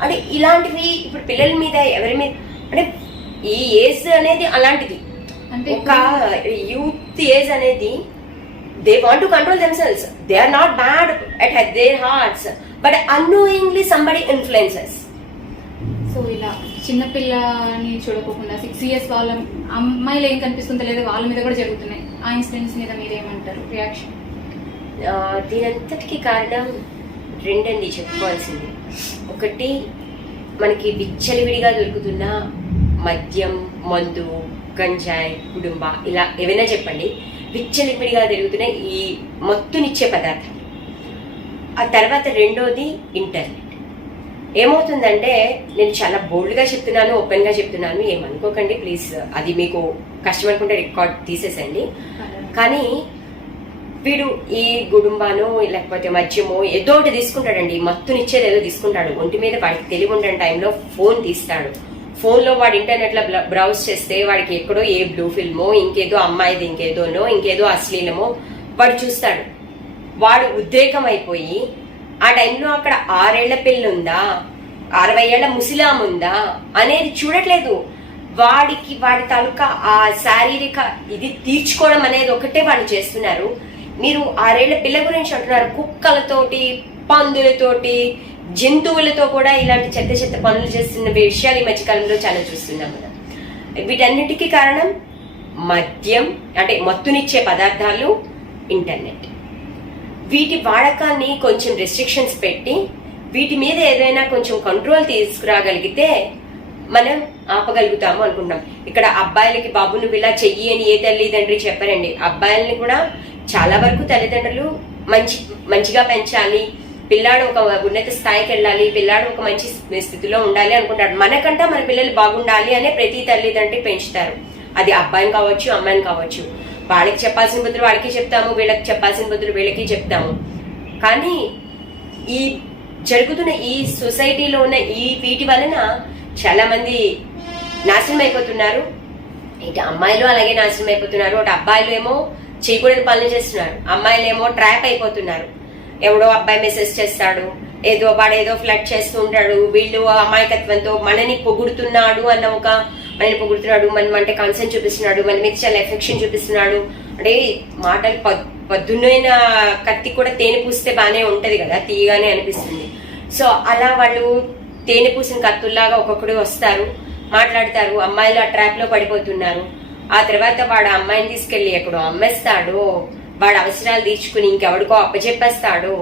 అంటే ఇలాంటివి ఇప్పుడు పిల్లల మీద ఎవరి మీద అంటే ఈ ఏజ్ అనేది అలాంటిది. అంటే ఒక యూత్ ఏజ్ అనేది they want to control themselves. They are not bad at their hearts, but unknowingly somebody influences. So ఇలా చిన్నపిల్లని చూడకోకుండా 6 years వాళ్ళ అమ్మాయిలు ఏం కనిపిస్తుందో లేదో వాళ్ళ మీద కూడా జరుగుతున్నాయి. ఆ ఇన్సిడెంట్స్ మీద మీరేమంటారు రియాక్షన్? దీనంతటికి కారణం రెండండి చెప్పుకోవాల్సింది. ఒకటి మనకి విచ్చలవిడిగా దొరుకుతున్న మద్యం, మందు, గంజాయి, కుటుంబ ఇలా ఏవైనా చెప్పండి, విచ్చలవిడిగా దొరుకుతున్న ఈ మత్తునిచ్చే పదార్థాలు. ఆ తర్వాత రెండోది ఇంటర్నెట్. ఏమవుతుందంటే నేను చాలా బోల్డ్గా చెప్తున్నాను, ఓపెన్గా చెప్తున్నాను, ఏమనుకోకండి ప్లీజ్. అది మీకు కష్టం అనుకుంటే రికార్డ్ తీసేసండి. కానీ వీడు ఈ గుడుంబానో లేకపోతే మద్యమో ఏదో ఒకటి తీసుకుంటాడండి. మత్తునిచ్చేది ఏదో తీసుకుంటాడు. ఒంటి మీద వాడికి తెలివి ఉండే టైంలో ఫోన్ తీస్తాడు. ఫోన్లో వాడు ఇంటర్నెట్లో బ్రౌజ్ చేస్తే వాడికి ఎక్కడో ఏ బ్లూ ఫిల్మో ఇంకేదో అమ్మాయిది ఇంకేదోనో ఇంకేదో అశ్లీలమో వాడు చూస్తాడు. వాడు ఉద్రేకం అయిపోయి ఆ టైంలో అక్కడ 6 ఏళ్ల పిల్ల ఉందా 60 ఏళ్ల ముసిలాం ఉందా అనేది చూడట్లేదు. వాడి తాలూకా ఆ శారీరక ఇది తీర్చుకోవడం అనేది ఒకటే వాళ్ళు చేస్తున్నారు. మీరు 6 ఏళ్ల పిల్ల గురించి అంటున్నారు. కుక్కలతోటి, పందులతోటి, జంతువులతో కూడా ఇలాంటి చెత్త చెత్త పనులు చేస్తున్న విషయాలు ఈ మధ్యకాలంలో చాలా చూస్తున్నాం మనం. వీటన్నిటికీ కారణం మద్యం అంటే మత్తునిచ్చే పదార్థాలు, ఇంటర్నెట్. వీటి వాడకాన్ని కొంచెం రెస్ట్రిక్షన్స్ పెట్టి వీటి మీద ఏదైనా కొంచెం కంట్రోల్ తీసుకురాగలిగితే మనం ఆపగలుగుతాము అనుకుంటున్నాం. ఇక్కడ అబ్బాయిలకి బాబు నువ్వు ఇలా చెయ్యి అని ఏ తల్లిదండ్రి చెప్పారండి. అబ్బాయిల్ని కూడా చాలా వరకు తల్లిదండ్రులు మంచిగా పెంచాలి, పిల్లాడు ఒక ఉన్నత స్థాయికి వెళ్ళాలి, పిల్లాడు ఒక మంచి స్థితిలో ఉండాలి అనుకుంటాడు. మనకంటా మన పిల్లలు బాగుండాలి అనే ప్రతి తల్లిదండ్రి పెంచుతారు. అది అబ్బాయిని కావచ్చు, అమ్మాయిని కావచ్చు. వాడికి చెప్పాల్సిన బదులు వాడికి చెప్తాము, వీళ్ళకి చెప్పాల్సిన బదులు వీళ్ళకి చెప్తాము. కానీ ఈ జరుగుతున్న ఈ సొసైటీలో ఉన్న ఈ వీటి వలన చాలా మంది నాశనం అయిపోతున్నారు. ఇటు అమ్మాయిలు అలాగే నాశనం అయిపోతున్నారు. అటు అబ్బాయిలు ఏమో చేయకూడని పనులు చేస్తున్నారు, అమ్మాయిలు ఏమో ట్రాప్ అయిపోతున్నారు. ఎవడో అబ్బాయి మెసేజ్ చేస్తాడు, వాడేదో ఫ్లడ్ చేస్తూ ఉంటాడు. వీళ్ళు అమాయకత్వంతో మనని పొగుడుతున్నాడు అన్న ఒక మనని పొగుడుతున్నాడు, మనం అంటే కన్సర్న్ చూపిస్తున్నాడు, మన మీద చాలా ఎఫెక్షన్ చూపిస్తున్నాడు. అంటే మాటలు పొద్దున్నైన కత్తి కూడా తేనె పూస్తే బాగానే ఉంటది కదా, తీయగానే అనిపిస్తుంది. సో అలా వాళ్ళు తేనె పూసిన కత్తుల్లాగా ఒక్కొక్కడు వస్తారు, మాట్లాడతారు. అమ్మాయిలు ఆ ట్రాప్ లో పడిపోతున్నారు. ఆ తర్వాత వాడు అమ్మాయిని తీసుకెళ్లి ఎక్కడో అమ్మేస్తాడు, వాడు అవసరాలు తీర్చుకుని ఇంకెవడికో అప్పచెప్పేస్తాడో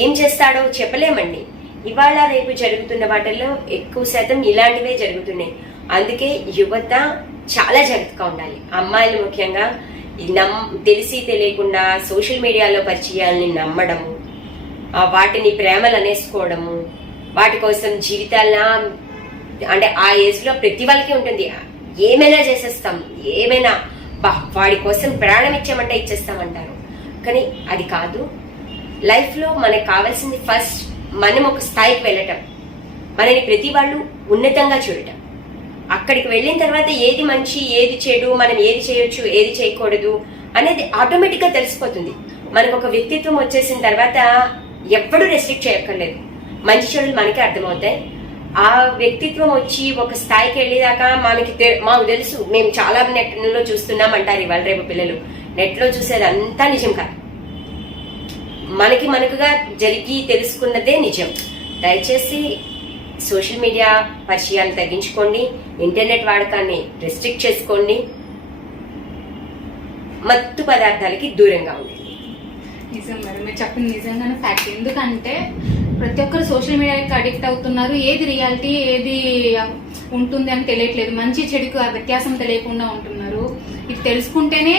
ఏం చేస్తాడో చెప్పలేమండి. ఇవాళ రేపు జరుగుతున్న వాటిల్లో ఎక్కువ శాతం ఇలాంటివే జరుగుతున్నాయి. అందుకే యువత చాలా జాగ్రత్తగా ఉండాలి. అమ్మాయిలు ముఖ్యంగా తెలిసి తెలియకుండా సోషల్ మీడియాలో పరిచయాల్ని నమ్మడము, వాటిని ప్రేమలు అనేసుకోవడము, వాటి కోసం జీవితాలన అంటే ఆ ఏజ్ లో ప్రతి వాళ్ళకి ఉంటుంది, ఏమైనా చేసేస్తాం, ఏమైనా వాడి కోసం ప్రాణం ఇచ్చామంటే ఇచ్చేస్తామంటారు. కానీ అది కాదు. లైఫ్ లో మనకు కావాల్సింది ఫస్ట్ మనం ఒక స్థాయికి వెళ్ళటం, మనని ప్రతి వాళ్ళు ఉన్నతంగా చూడటం. అక్కడికి వెళ్ళిన తర్వాత ఏది మంచి ఏది చెడు, మనం ఏది చేయొచ్చు ఏది చేయకూడదు అనేది ఆటోమేటిక్ గా తెలిసిపోతుంది. మనకు ఒక వ్యక్తిత్వం వచ్చేసిన తర్వాత ఎవ్వడూ రెస్ట్రిక్ట్ చేయక్కర్లేదు, మంచి చెడులు మనకే అర్థమవుతాయి. ఆ వ్యక్తిత్వం వచ్చి ఒక స్థాయికి వెళ్ళేదాకా మాకు తెలుసు, మేము చాలా నెట్ లో చూస్తున్నాం అంటారు ఇవాళ రేపు పిల్లలు. నెట్ లో చూసేది అంతా నిజం కాదు, మనకుగా జరిగి తెలుసుకున్నదే నిజం. దయచేసి సోషల్ మీడియా పరిచయాలు తగ్గించుకోండి, ఇంటర్నెట్ వాడకాన్ని రెస్ట్రిక్ట్ చేసుకోండి, మత్తు పదార్థాలకి దూరంగా ఉండండి. నిజం మేడం, మీరు చెప్పింది నిజంగానే ఫ్యాక్ట్. ఎందుకంటే ప్రతి ఒక్కరు సోషల్ మీడియాకి అడిక్ట్ అవుతున్నారు. ఏది రియాలిటీ ఏది ఉంటుంది అని తెలియట్లేదు, మంచి చెడుకు ఆ వ్యత్యాసం తెలియకుండా ఉంటున్నారు. ఇది తెలుసుకుంటేనే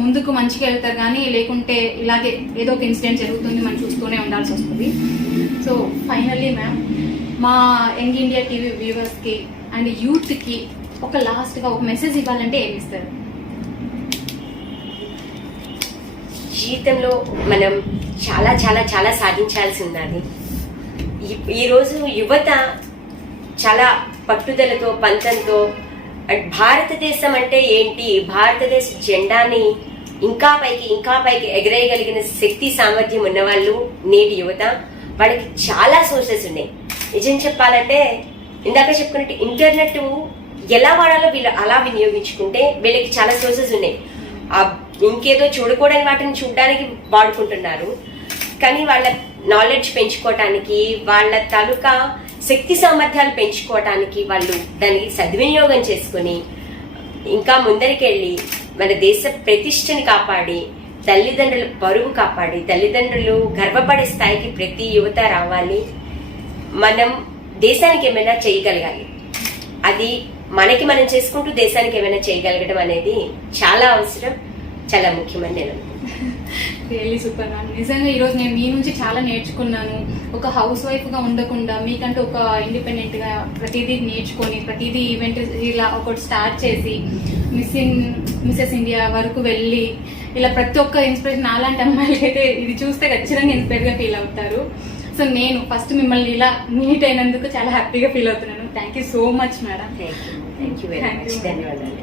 ముందుకు మంచిగా వెళ్తారు, కానీ లేకుంటే ఇలాగే ఏదో ఒక ఇన్సిడెంట్ జరుగుతుంది, మనం చూస్తూనే ఉండాల్సి వస్తుంది. సో ఫైనల్లీ మ్యామ్, మా యంగ్ ఇండియా టీవీ వ్యూవర్స్కి అండ్ యూత్కి ఒక లాస్ట్గా ఒక మెసేజ్ ఇవ్వాలంటే ఏమి ఇస్తారు? జీవితంలో మనం చాలా చాలా చాలా సాధించాల్సి ఉన్నది. ఈరోజు యువత చాలా పట్టుదలతో పంతంతో భారతదేశం అంటే ఏంటి, భారతదేశ జెండాని ఇంకా పైకి ఎగరేయగలిగిన శక్తి సామర్థ్యం ఉన్నవాళ్ళు నేటి యువత. వాళ్ళకి చాలా సోర్సెస్ ఉన్నాయి. నిజం చెప్పాలంటే ఇందాక చెప్పుకున్నట్టు ఇంటర్నెట్ ఎలా వాడాలో వీళ్ళు అలా వినియోగించుకుంటే వీళ్ళకి చాలా సోర్సెస్ ఉన్నాయి. ఇంకేదో చూడకూడని వాటిని చూడడానికి వాడుకుంటున్నారు, కానీ వాళ్ళ నాలెడ్జ్ పెంచుకోవటానికి, వాళ్ళ తాలూకా శక్తి సామర్థ్యాలు పెంచుకోవటానికి వాళ్ళు దానికి సద్వినియోగం చేసుకుని ఇంకా ముందరికెళ్ళి మన దేశ ప్రతిష్టని కాపాడి, తల్లిదండ్రుల పరువు కాపాడి, తల్లిదండ్రులు గర్వపడే స్థాయికి ప్రతి యువత రావాలి. మనం దేశానికి ఏమైనా చేయగలగాలి. అది మనకి మనం చేసుకుంటూ దేశానికి ఏమైనా చేయగలగడం అనేది చాలా అవసరం, చాలా ముఖ్యమని నేను రియల్లీ సూపర్ మ్యామ్. నిజంగా ఈరోజు నేను మీ నుంచి చాలా నేర్చుకున్నాను. ఒక హౌస్ వైఫ్గా ఉండకుండా మీకంటే ఒక ఇండిపెండెంట్గా ప్రతిదీ నేర్చుకొని ప్రతిదీ ఈవెంట్ ఇలా ఒకటి స్టార్ట్ చేసి మిస్సెస్ ఇండియా వరకు వెళ్ళి ఇలా ప్రతి ఒక్క ఇన్స్పిరేషన్ అలాంటి అమ్మాయిలు అయితే ఇది చూస్తే ఖచ్చితంగా ఇన్స్పైర్గా ఫీల్ అవుతారు. సో నేను ఫస్ట్ మిమ్మల్ని ఇలా మీట్ అయినందుకు చాలా హ్యాపీగా ఫీల్ అవుతున్నాను. Thank you so much madam. Thank you very much. ధన్యవాదాలు.